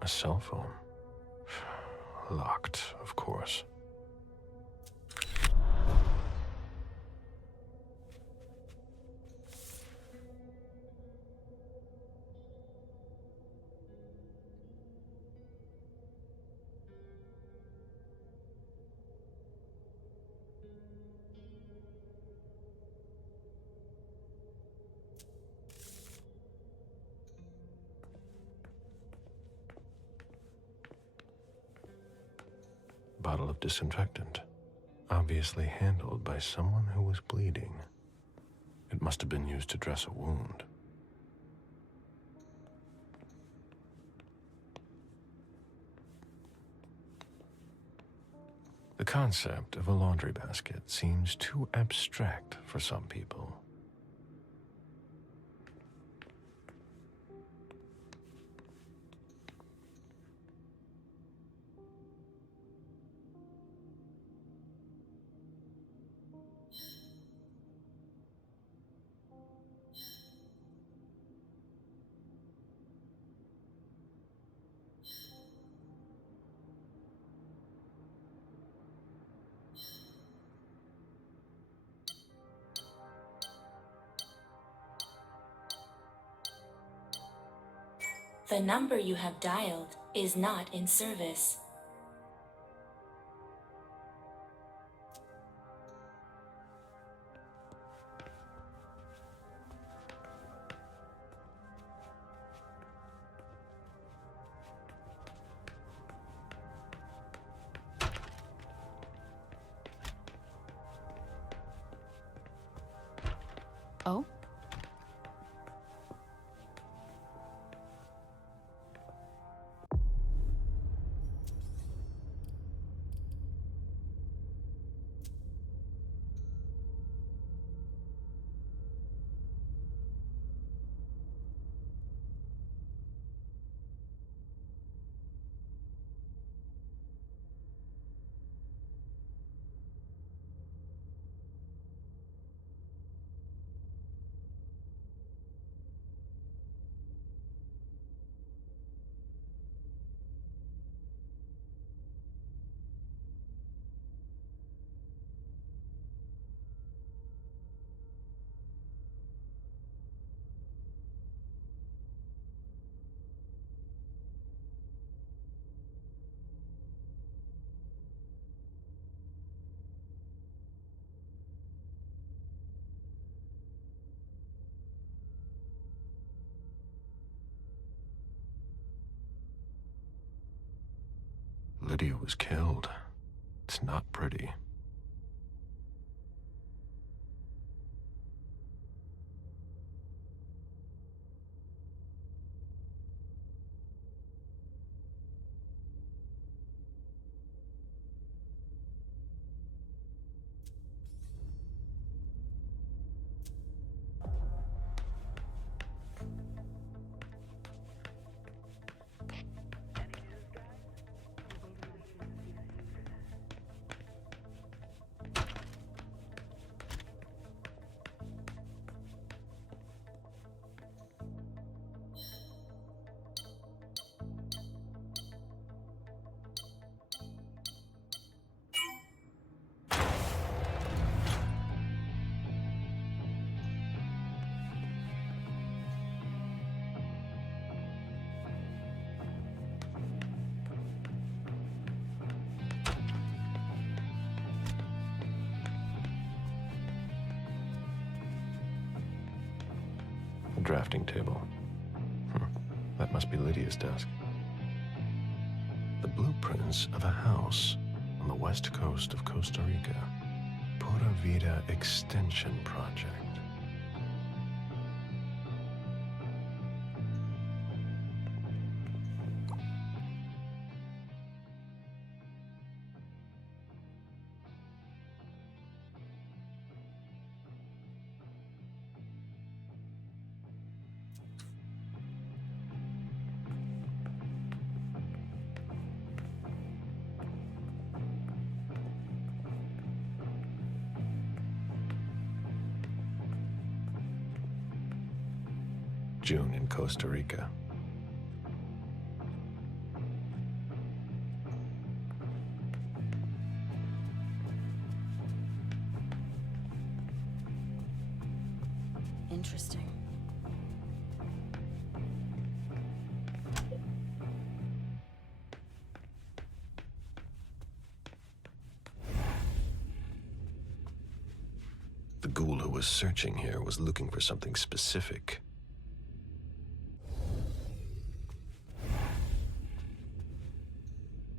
A cell phone. Locked, of course. Bottle of disinfectant, obviously handled by someone who was bleeding. It must have been used to dress a wound. The concept of a laundry basket seems too abstract for some people. The number you have dialed is not in service. Oh? Lydia was killed. It's not pretty. A drafting table. That must be Lydia's desk. The blueprints of a house on the west coast of Costa Rica. Pura Vida Extension Project. June in Costa Rica. Interesting. The ghoul who was searching here was looking for something specific.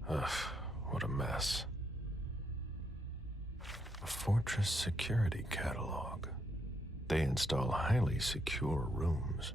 Ugh, what a mess. A fortress security catalog. They install highly secure rooms.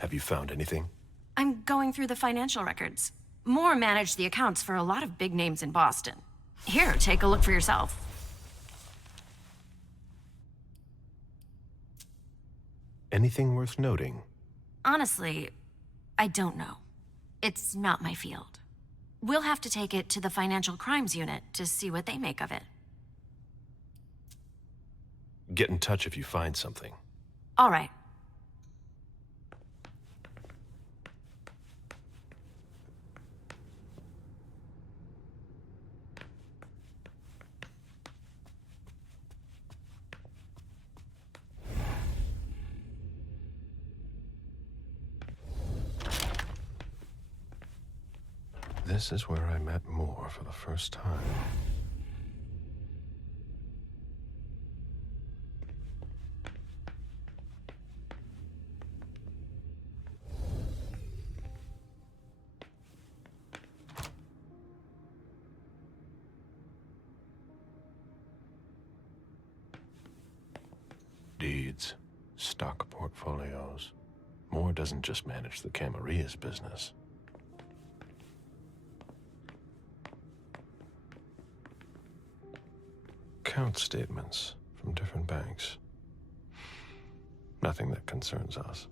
Have you found anything? I'm going through the financial records. Moore managed the accounts for a lot of big names in Boston. Here, take a look for yourself. Anything worth noting? Honestly, I don't know. It's not my field. We'll have to take it to the Financial Crimes Unit to see what they make of it. Get in touch if you find something. All right. This is where I met Moore for the first time. Deeds, stock portfolios. Moore doesn't just manage the Camarilla's business. Account statements from different banks. Nothing that concerns us.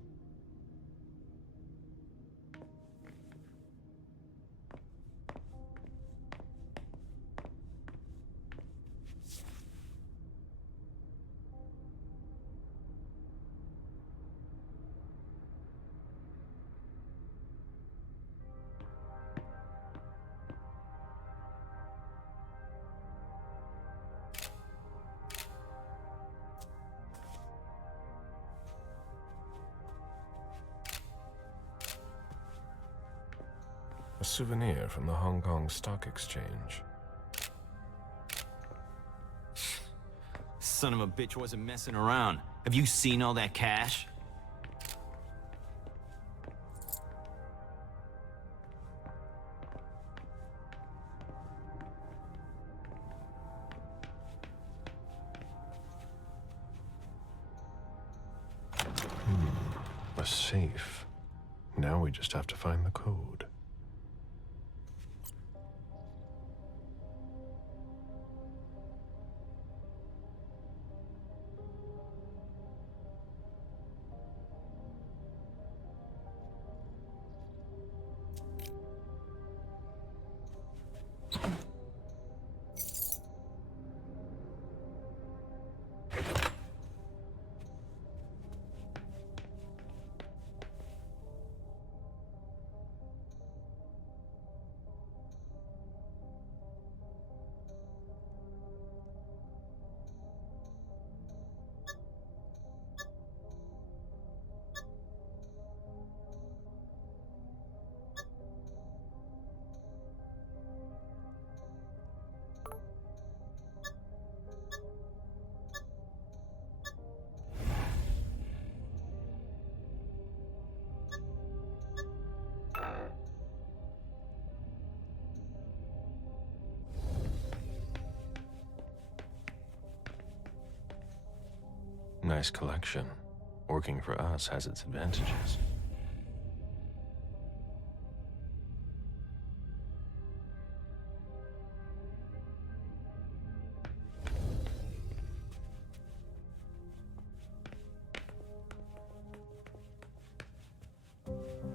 A souvenir from the Hong Kong Stock Exchange. Son of a bitch wasn't messing around. Have you seen all that cash? A safe. Now we just have to find the code. Nice collection. Working for us has its advantages.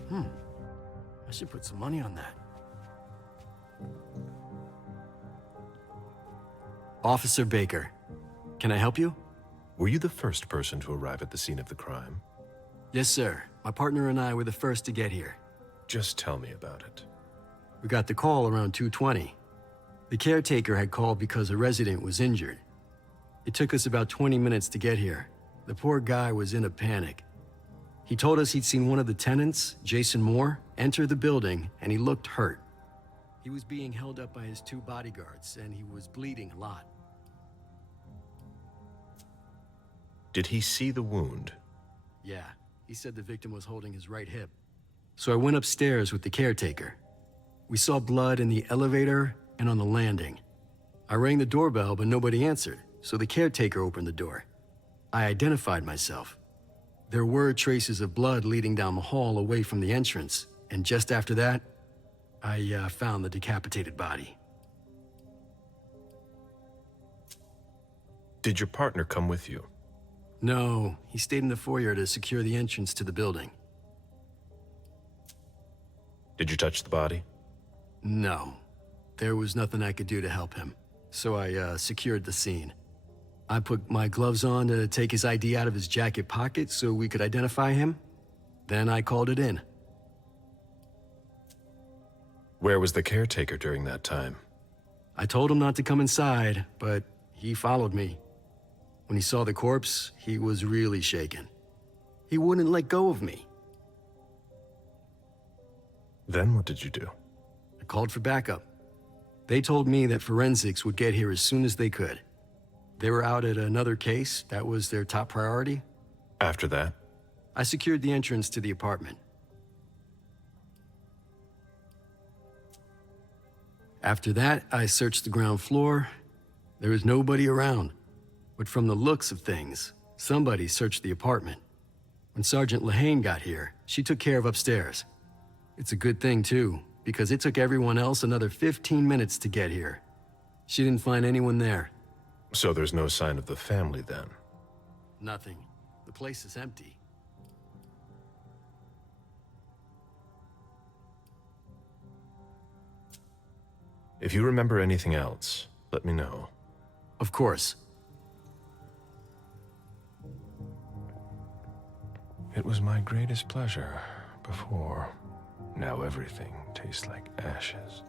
I should put some money on that. Officer Baker, can I help you? Were you the first person to arrive at the scene of the crime? Yes, sir. My partner and I were the first to get here. Just tell me about it. We got the call around 2:20. The caretaker had called because a resident was injured. It took us about 20 minutes to get here. The poor guy was in a panic. He told us he'd seen one of the tenants, Jason Moore, enter the building, and he looked hurt. He was being held up by his 2 bodyguards, and he was bleeding a lot. Did he see the wound? Yeah, he said the victim was holding his right hip. So I went upstairs with the caretaker. We saw blood in the elevator and on the landing. I rang the doorbell, but nobody answered, so the caretaker opened the door. I identified myself. There were traces of blood leading down the hall away from the entrance, and just after that, I found the decapitated body. Did your partner come with you? No, he stayed in the foyer to secure the entrance to the building. Did you touch the body? No. There was nothing I could do to help him, so I secured the scene. I put my gloves on to take his ID out of his jacket pocket so we could identify him. Then I called it in. Where was the caretaker during that time? I told him not to come inside, but he followed me. When he saw the corpse, he was really shaken. He wouldn't let go of me. Then what did you do? I called for backup. They told me that forensics would get here as soon as they could. They were out at another case. That was their top priority. After that? I secured the entrance to the apartment. After that, I searched the ground floor. There was nobody around. But from the looks of things, somebody searched the apartment. When Sergeant Lehane got here, she took care of upstairs. It's a good thing, too, because it took everyone else another 15 minutes to get here. She didn't find anyone there. So there's no sign of the family then? Nothing. The place is empty. If you remember anything else, let me know. Of course. It was my greatest pleasure before. Now everything tastes like ashes.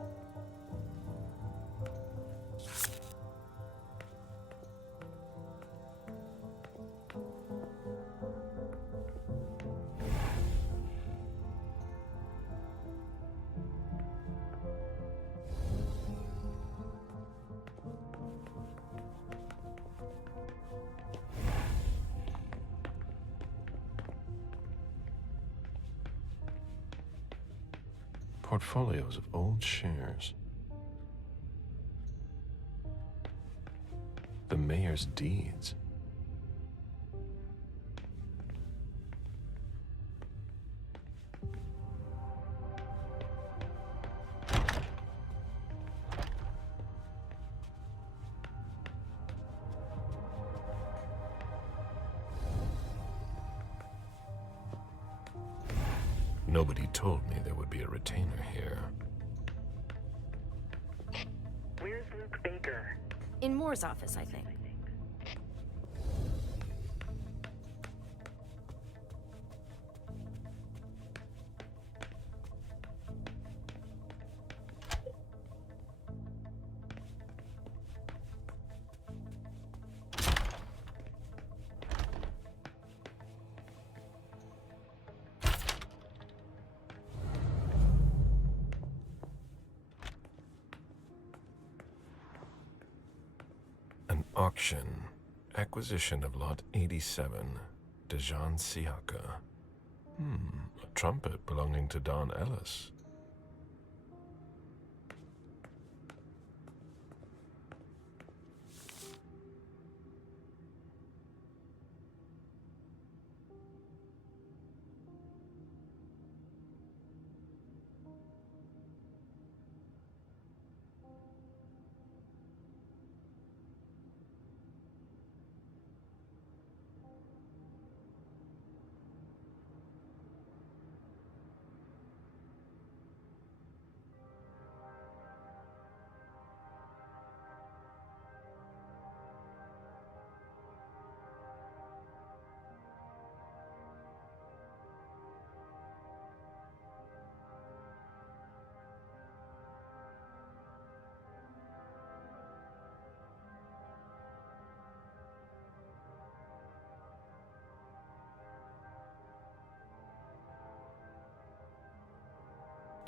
Portfolios of old shares. The mayor's deeds. Nobody told me there would be a retainer here. Where's Luke Baker? In Moore's office, I think. Auction. Acquisition of Lot 87. Dejan Siaka. A trumpet belonging to Don Ellis.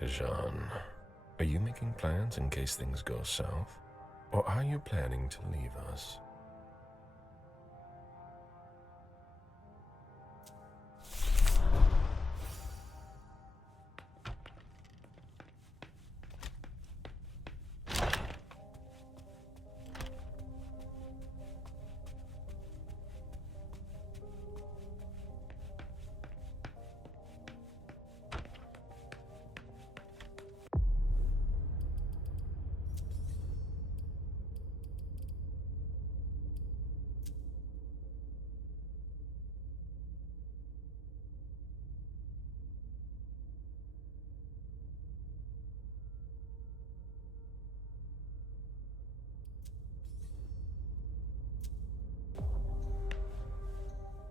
Dejan, are you making plans in case things go south? Or are you planning to leave us?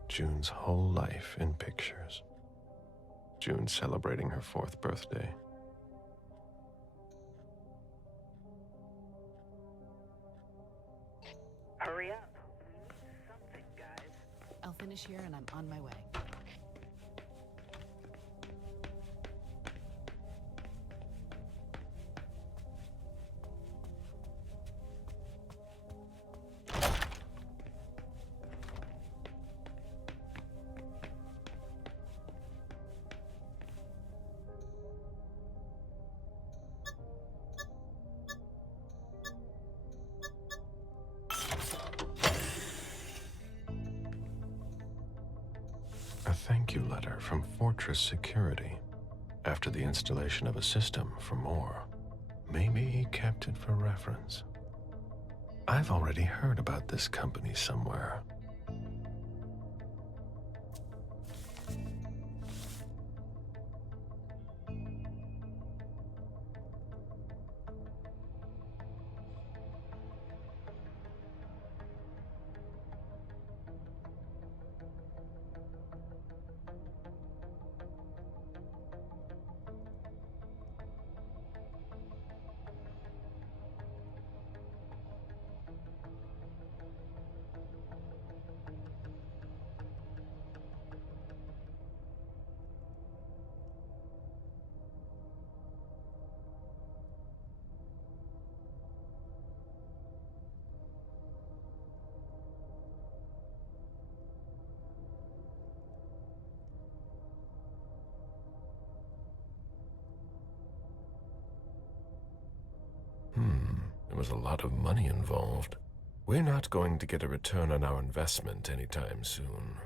June's whole life in pictures. June celebrating her 4th birthday. Hurry up. We need something, guys. I'll finish here and I'm on my way. A thank you letter from Fortress Security after the installation of a system for more. Maybe he kept it for reference. I've already heard about this company somewhere. There was a lot of money involved. We're not going to get a return on our investment anytime soon.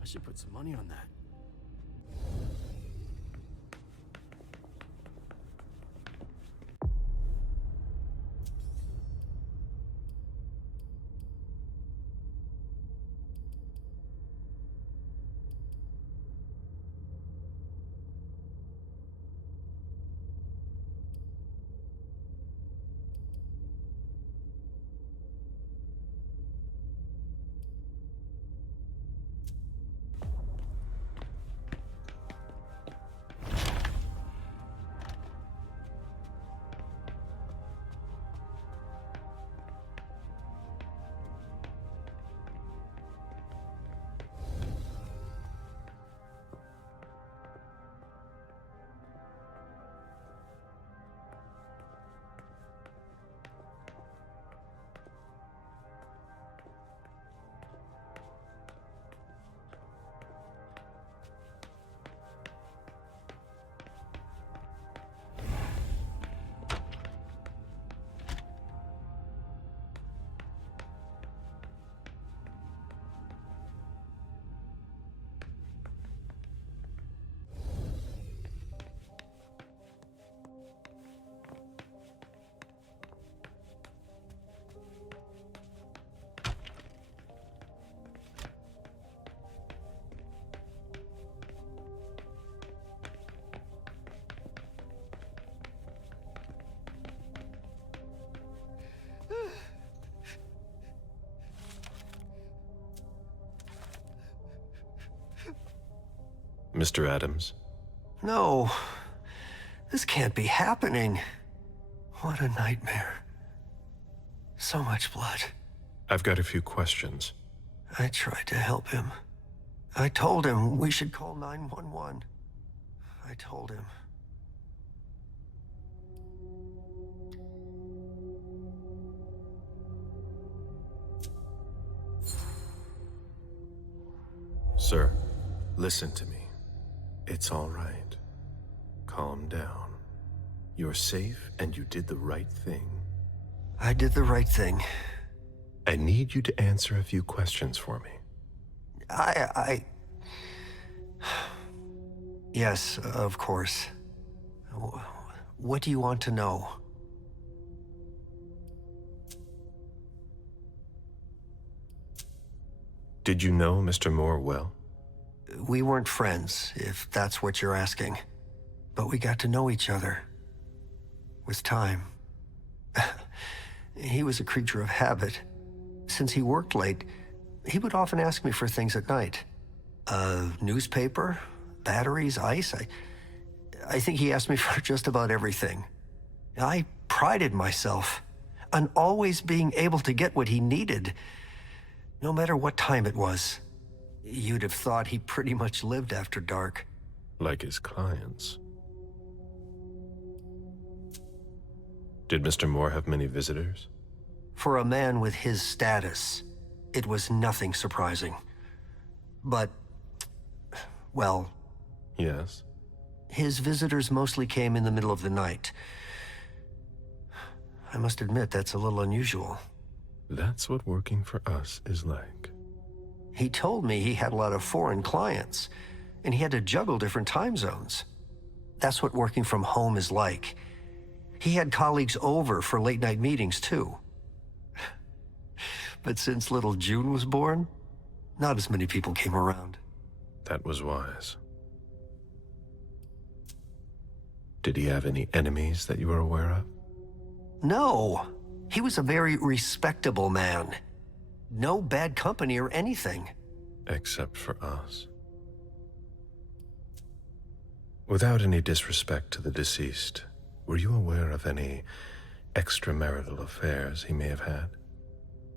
I should put some money on that. Mr. Adams? No. This can't be happening. What a nightmare. So much blood. I've got a few questions. I tried to help him. I told him we should call 911. I told him. Sir, listen to me. It's all right. Calm down. You're safe and you did the right thing. I did the right thing. I need you to answer a few questions for me. Yes, of course. What do you want to know? Did you know Mr. Moore well? We weren't friends, if that's what you're asking. But we got to know each other. With time. He was a creature of habit. Since he worked late, he would often ask me for things at night. A newspaper, batteries, ice. I think he asked me for just about everything. I prided myself on always being able to get what he needed, no matter what time it was. You'd have thought he pretty much lived after dark. Like his clients. Did Mr. Moore have many visitors? For a man with his status, it was nothing surprising. But, well... Yes? His visitors mostly came in the middle of the night. I must admit, that's a little unusual. That's what working for us is like. He told me he had a lot of foreign clients, and he had to juggle different time zones. That's what working from home is like. He had colleagues over for late-night meetings, too. But since little June was born, not as many people came around. That was wise. Did he have any enemies that you were aware of? No. He was a very respectable man. No bad company or anything. Except for us. Without any disrespect to the deceased, were you aware of any extramarital affairs he may have had?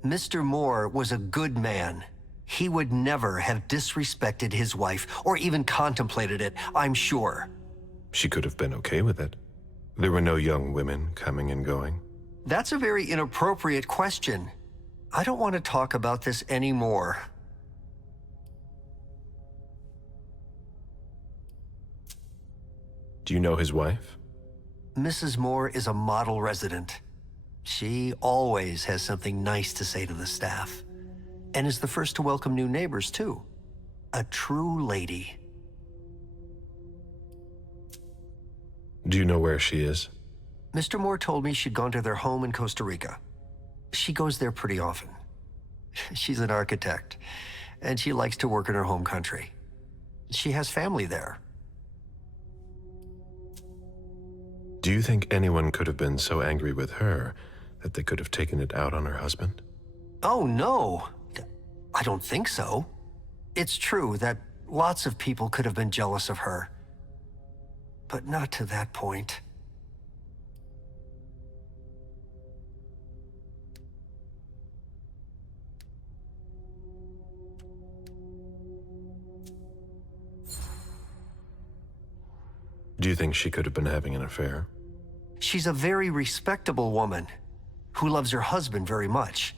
Mr. Moore was a good man. He would never have disrespected his wife, or even contemplated it, I'm sure. She could have been okay with it. There were no young women coming and going. That's a very inappropriate question. I don't want to talk about this anymore. Do you know his wife? Mrs. Moore is a model resident. She always has something nice to say to the staff, and is the first to welcome new neighbors, too. A true lady. Do you know where she is? Mr. Moore told me she'd gone to their home in Costa Rica. She goes there pretty often. She's an architect, and she likes to work in her home country. She has family there. Do you think anyone could have been so angry with her that they could have taken it out on her husband? Oh, no. I don't think so. It's true that lots of people could have been jealous of her. But not to that point. Do you think she could have been having an affair? She's a very respectable woman who loves her husband very much.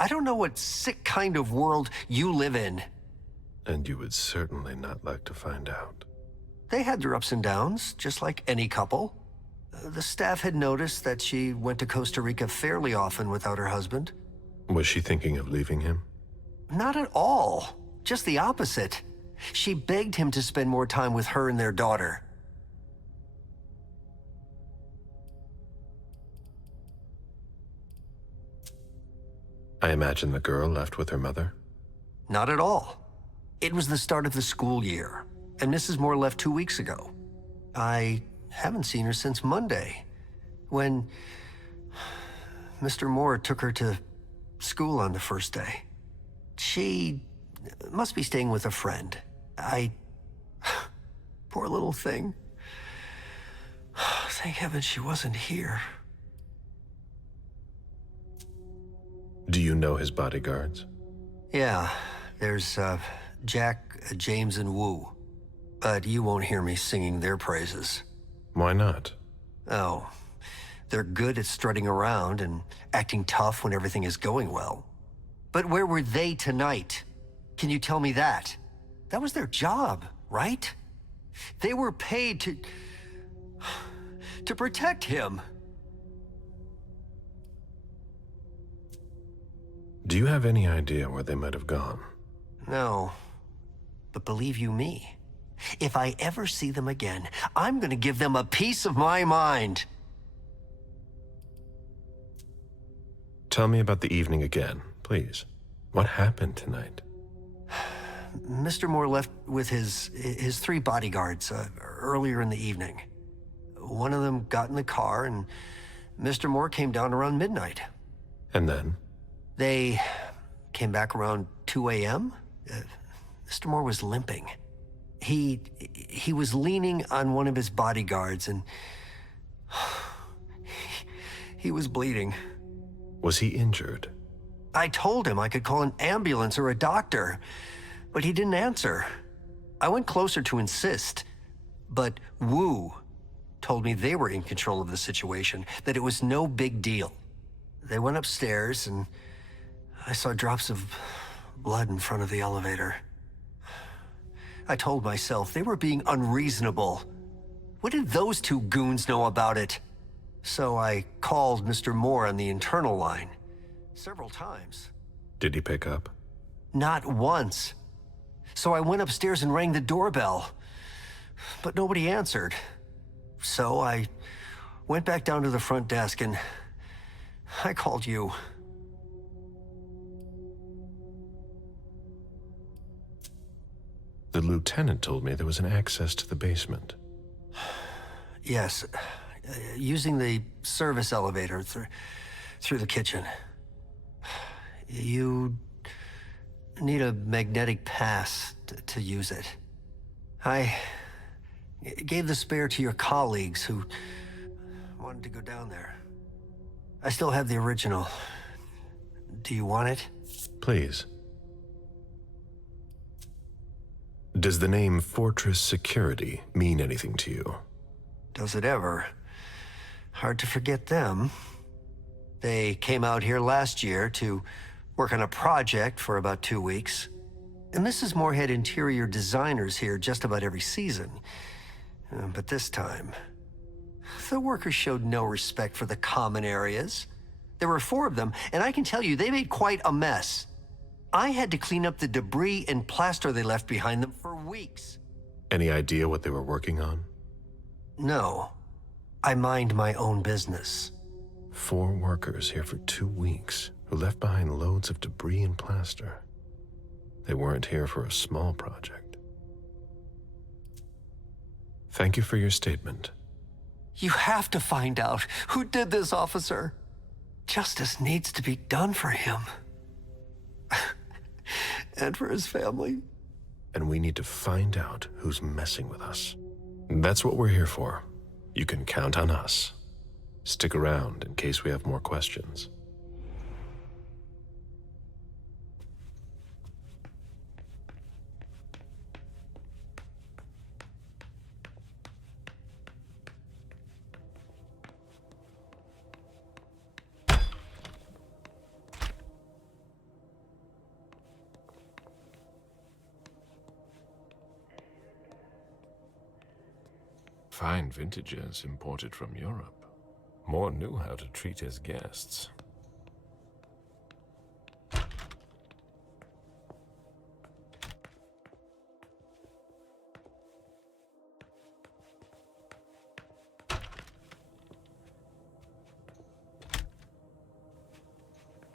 I don't know what sick kind of world you live in. And you would certainly not like to find out. They had their ups and downs, just like any couple. The staff had noticed that she went to Costa Rica fairly often without her husband. Was she thinking of leaving him? Not at all. Just the opposite. She begged him to spend more time with her and their daughter. I imagine the girl left with her mother? Not at all. It was the start of the school year, and Mrs. Moore left 2 weeks ago. I haven't seen her since Monday, when Mr. Moore took her to school on the first day. She must be staying with a friend. Poor little thing. Thank heaven she wasn't here. Do you know his bodyguards? Yeah, there's Jack, James, and Wu. But you won't hear me singing their praises. Why not? Oh, they're good at strutting around and acting tough when everything is going well. But where were they tonight? Can you tell me that? That was their job, right? They were paid to protect him. Do you have any idea where they might have gone? No. But believe you me, if I ever see them again, I'm gonna give them a piece of my mind. Tell me about the evening again, please. What happened tonight? Mr. Moore left with his 3 bodyguards earlier in the evening. One of them got in the car, and Mr. Moore came down around midnight. And then? They came back around 2 a.m. Mr. Moore was limping. He was leaning on one of his bodyguards, and he was bleeding. Was he injured? I told him I could call an ambulance or a doctor, but he didn't answer. I went closer to insist, but Wu told me they were in control of the situation, that it was no big deal. They went upstairs, and I saw drops of blood in front of the elevator. I told myself they were being unreasonable. What did those 2 goons know about it? So I called Mr. Moore on the internal line several times. Did he pick up? Not once. So I went upstairs and rang the doorbell, but nobody answered. So I went back down to the front desk and I called you. The lieutenant told me there was an access to the basement. Yes, using the service elevator through the kitchen. You need a magnetic pass to use it. I gave the spare to your colleagues who wanted to go down there. I still have the original. Do you want it? Please. Does the name Fortress Security mean anything to you? Does it ever? Hard to forget them. They came out here last year to work on a project for about 2 weeks. And Mrs. Moore had interior designers here just about every season. But this time, the workers showed no respect for the common areas. There were 4 of them, and I can tell you, they made quite a mess. I had to clean up the debris and plaster they left behind them for weeks. Any idea what they were working on? No. I mind my own business. 4 workers here for 2 weeks who left behind loads of debris and plaster. They weren't here for a small project. Thank you for your statement. You have to find out who did this, officer. Justice needs to be done for him. And for his family. And we need to find out who's messing with us. That's what we're here for. You can count on us. Stick around in case we have more questions. Fine vintages imported from Europe. Moore knew how to treat his guests.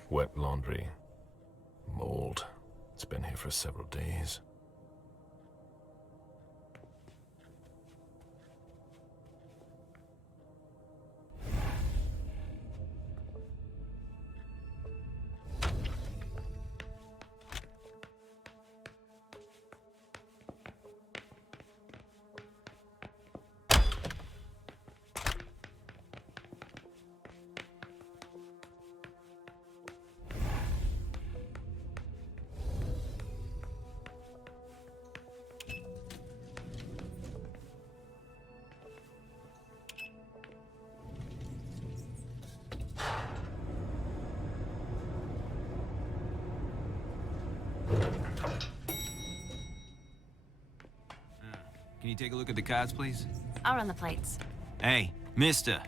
Wet laundry. Mold. It's been here for several days. Can you take a look at the cards, please? I'll run the plates. Hey, mister.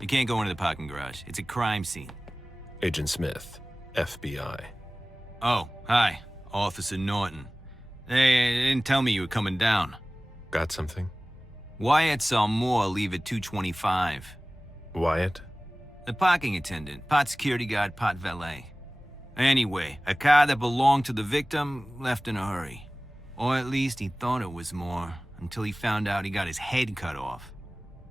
You can't go into the parking garage. It's a crime scene. Agent Smith, FBI. Oh, hi. Officer Norton. They didn't tell me you were coming down. Got something? Wyatt saw Moore leave at 2:25. Wyatt? The parking attendant, part security guard, part valet. Anyway, a car that belonged to the victim left in a hurry. Or at least he thought it was Moore, until he found out he got his head cut off.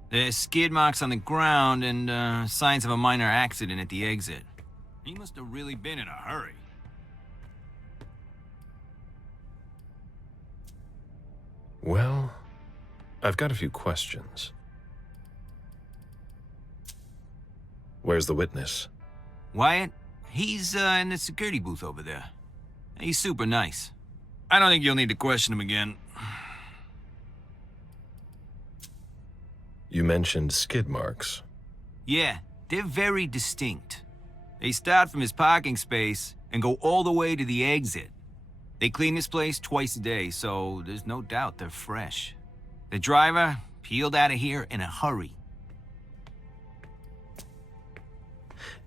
There's skid marks on the ground and signs of a minor accident at the exit. He must have really been in a hurry. Well, I've got a few questions. Where's the witness? Wyatt? He's in the security booth over there. He's super nice. I don't think you'll need to question him again. You mentioned skid marks. Yeah, they're very distinct. They start from his parking space and go all the way to the exit. They clean this place twice a day, so there's no doubt they're fresh. The driver peeled out of here in a hurry.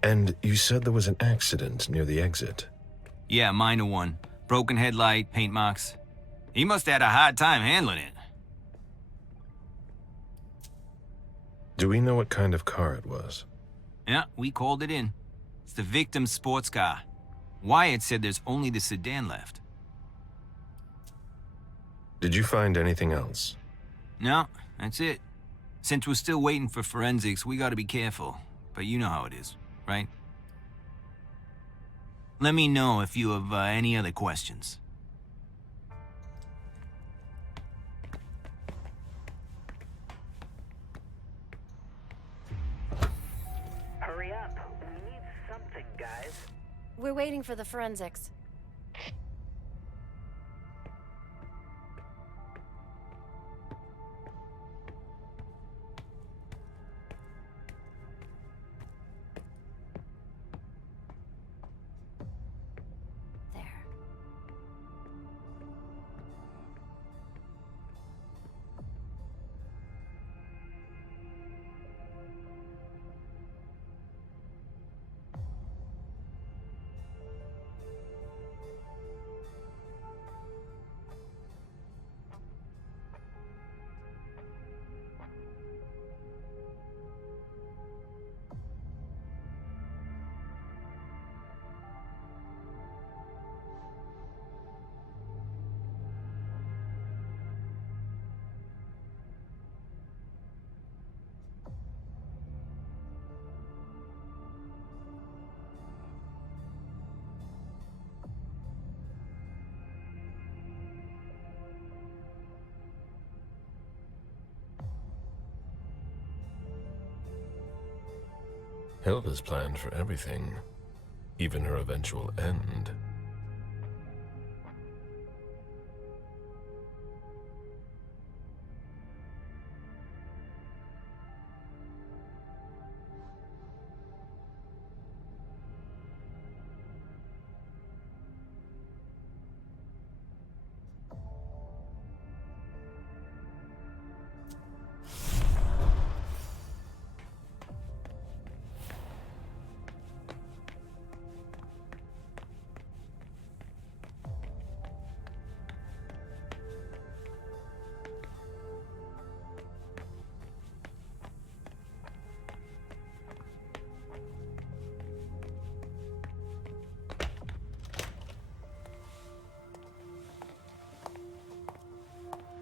And you said there was an accident near the exit. Yeah, minor one. Broken headlight, paint marks. He must have had a hard time handling it. Do we know what kind of car it was? Yeah, we called it in. It's the victim's sports car. Wyatt said there's only the sedan left. Did you find anything else? No, that's it. Since we're still waiting for forensics, we gotta be careful. But you know how it is, right? Let me know if you have any other questions. Hurry up. We need something, guys. We're waiting for the forensics. Hilda's planned for everything, even her eventual end.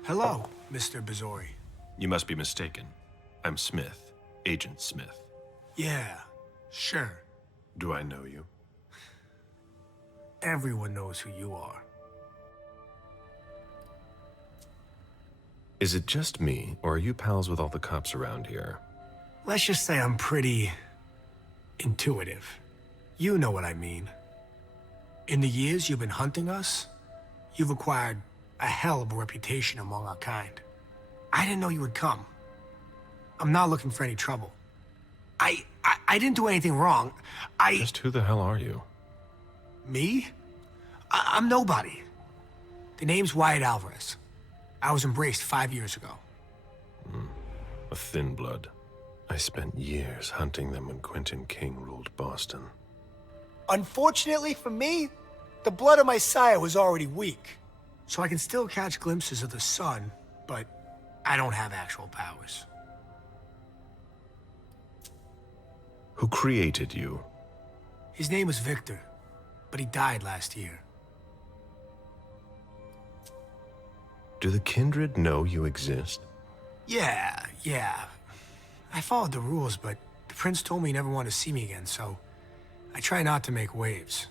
Hello, Mr. Bizori. You must be mistaken. I'm Smith, Agent Smith. Yeah, sure. Do I know you? Everyone knows who you are. Is it just me, or are you pals with all the cops around here? Let's just say I'm pretty intuitive. You know what I mean. In the years you've been hunting us, you've acquired a hell of a reputation among our kind. I didn't know you would come. I'm not looking for any trouble. I didn't do anything wrong. Just who the hell are you? Me? I'm nobody. The name's Wyatt Alvarez. I was embraced 5 years ago. A thin blood. I spent years hunting them when Quentin King ruled Boston. Unfortunately for me, the blood of my sire was already weak. So I can still catch glimpses of the sun, but I don't have actual powers. Who created you? His name was Victor, but he died last year. Do the kindred know you exist? Yeah. I followed the rules, but the prince told me he never wanted to see me again, so I try not to make waves.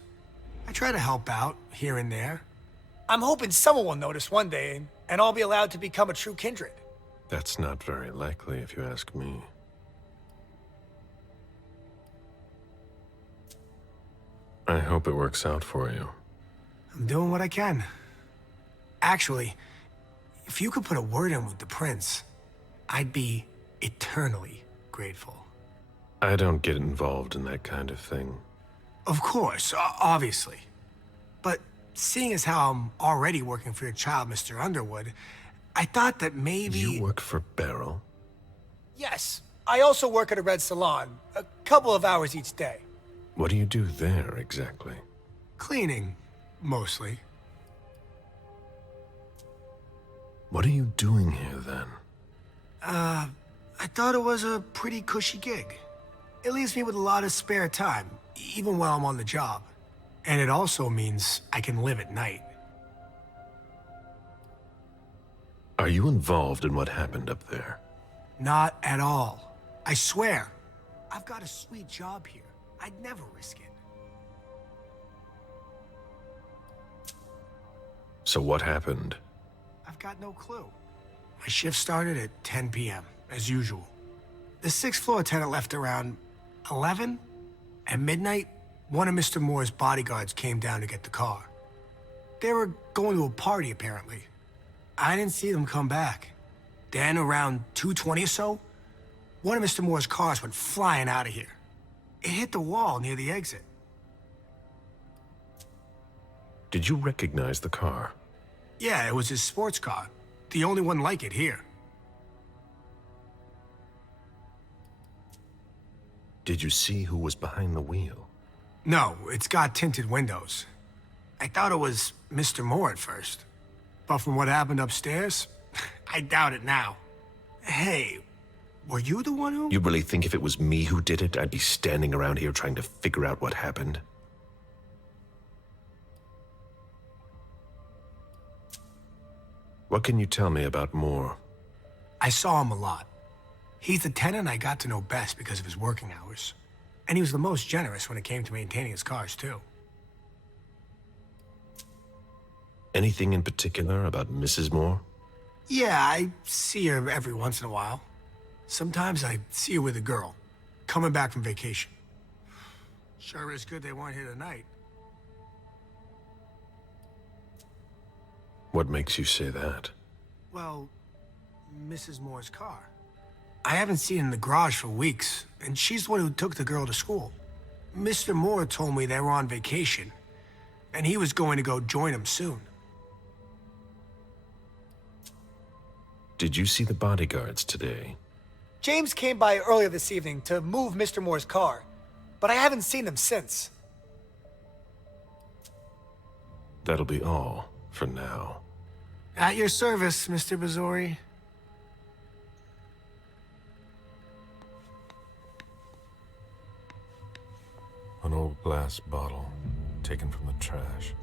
I try to help out, here and there. I'm hoping someone will notice one day, and I'll be allowed to become a true kindred. That's not very likely, if you ask me. I hope it works out for you. I'm doing what I can. Actually, if you could put a word in with the prince, I'd be eternally grateful. I don't get involved in that kind of thing. Of course, obviously. But seeing as how I'm already working for your child, Mr. Underwood, I thought that maybe... You work for Beryl? Yes. I also work at a red salon, a couple of hours each day. What do you do there, exactly? Cleaning, mostly. What are you doing here, then? I thought it was a pretty cushy gig. It leaves me with a lot of spare time, even while I'm on the job. And it also means I can live at night. Are you involved in what happened up there? Not at all. I swear. I've got a sweet job here. I'd never risk it. So what happened? I've got no clue. My shift started at 10 p.m., as usual. The sixth floor tenant left around 11. At midnight, one of Mr. Moore's bodyguards came down to get the car. They were going to a party, apparently. I didn't see them come back. Then, around 2:20 or so, one of Mr. Moore's cars went flying out of here. It hit the wall near the exit. Did you recognize the car? Yeah, it was his sports car. The only one like it here. Did you see who was behind the wheel? No, it's got tinted windows. I thought it was Mr. Moore at first. But from what happened upstairs, I doubt it now. Hey, were you the one who... You really think if it was me who did it, I'd be standing around here trying to figure out what happened? What can you tell me about Moore? I saw him a lot. He's the tenant I got to know best because of his working hours. And he was the most generous when it came to maintaining his cars, too. Anything in particular about Mrs. Moore? Yeah, I see her every once in a while. Sometimes I see her with a girl, coming back from vacation. Sure is good they weren't here tonight. What makes you say that? Well, Mrs. Moore's car. I haven't seen her in the garage for weeks, and she's the one who took the girl to school. Mr. Moore told me they were on vacation, and he was going to go join them soon. Did you see the bodyguards today? James came by earlier this evening to move Mr. Moore's car, but I haven't seen them since. That'll be all for now. At your service, Mr. Bazzori. An old glass bottle taken from the trash.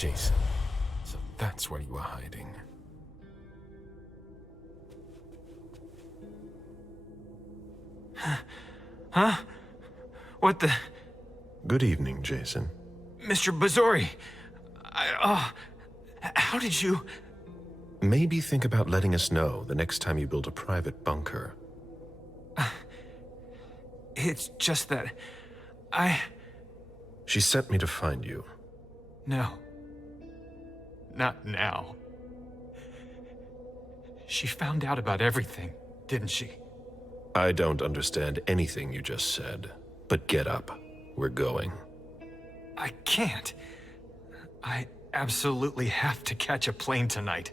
Jason, so that's where you were hiding. Huh? What the... Good evening, Jason. Mr. Bazori, how did you... Maybe think about letting us know the next time you build a private bunker. It's just that... She sent me to find you. No. Not now. She found out about everything, didn't she? I don't understand anything you just said, but get up. We're going. I can't. I absolutely have to catch a plane tonight.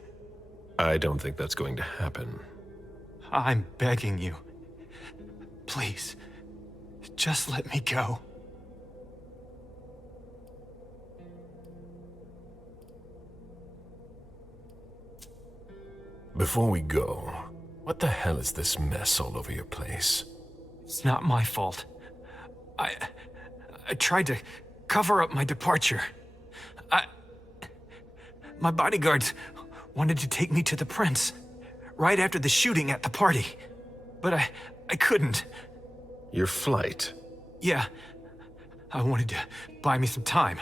I don't think that's going to happen. I'm begging you. Please, just let me go. Before we go, what the hell is this mess all over your place? It's not my fault. I tried to cover up my departure. My bodyguards wanted to take me to the prince right after the shooting at the party, but I couldn't. Your flight? Yeah, I wanted to buy me some time.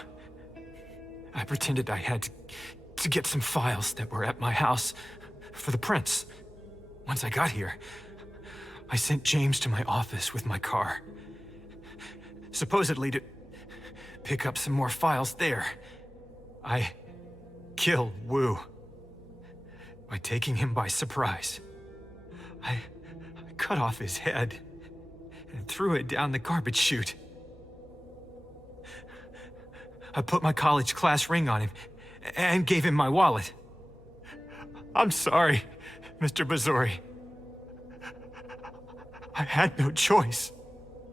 I pretended I had to get some files that were at my house for the prince. Once I got here, I sent James to my office with my car, supposedly to pick up some more files there. I killed Wu by taking him by surprise. I cut off his head and threw it down the garbage chute. I put my college class ring on him and gave him my wallet. I'm sorry, Mr. Bazori. I had no choice.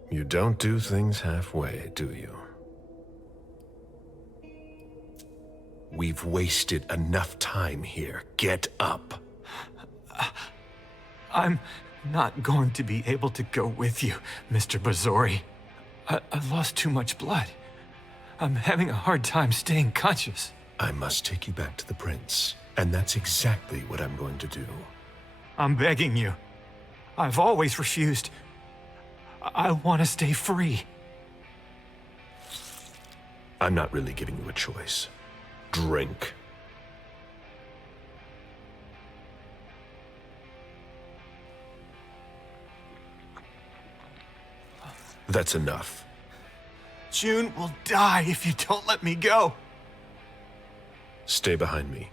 You don't do things halfway, do you? We've wasted enough time here. Get up. I'm not going to be able to go with you, Mr. Bazori. I've lost too much blood. I'm having a hard time staying conscious. I must take you back to the prince, and that's exactly what I'm going to do. I'm begging you. I've always refused. I want to stay free. I'm not really giving you a choice. Drink. That's enough. June will die if you don't let me go. Stay behind me.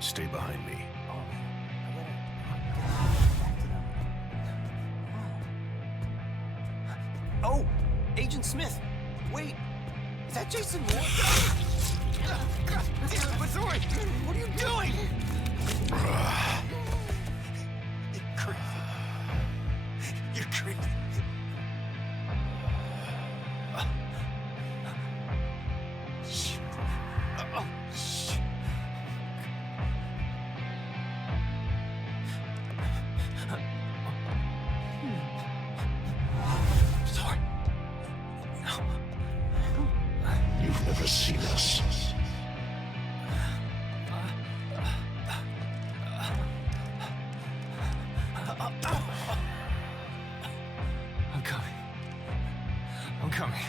Stay behind me. Oh, Agent Smith. Wait, is that Jason Moore? Damn it, Bazori! What are you doing? You're crazy. You're crazy. You've never seen us. I'm coming. I'm coming.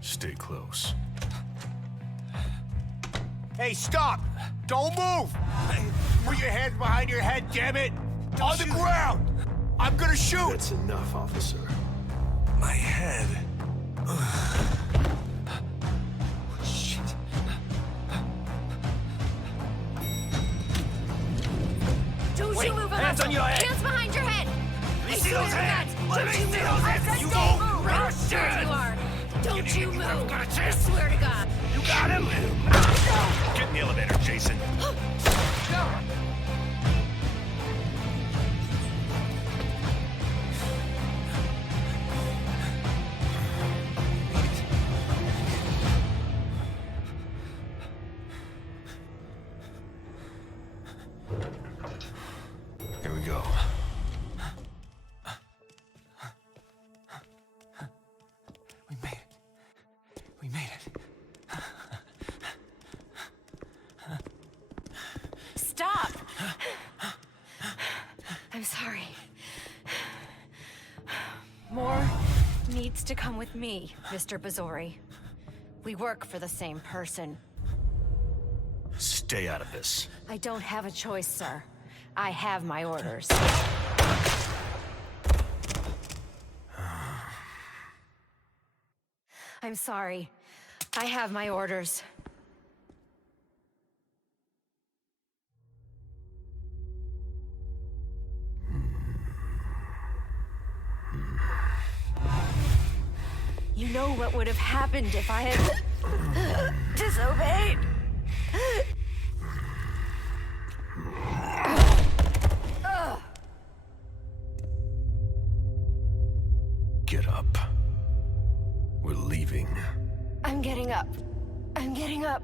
Stay close. Hey, stop! Don't move! Put your hands behind your head, damn it! On the ground! I'm gonna shoot! That's enough, officer. My head. Shit. hands on your head! Hands behind your head! Let me see those hands! Let me see those hands! You go! Sure you are! Don't you move! I swear to God! You got him? Get in the elevator, Jason. Here we go. We made it. We made it. Stop! I'm sorry. Moore needs to come with me, Mr. Bazori. We work for the same person. Stay out of this. I don't have a choice, sir. I have my orders. I'm sorry. I have my orders. You know what would have happened if I had disobeyed? Get up. We're leaving. I'm getting up. I'm getting up.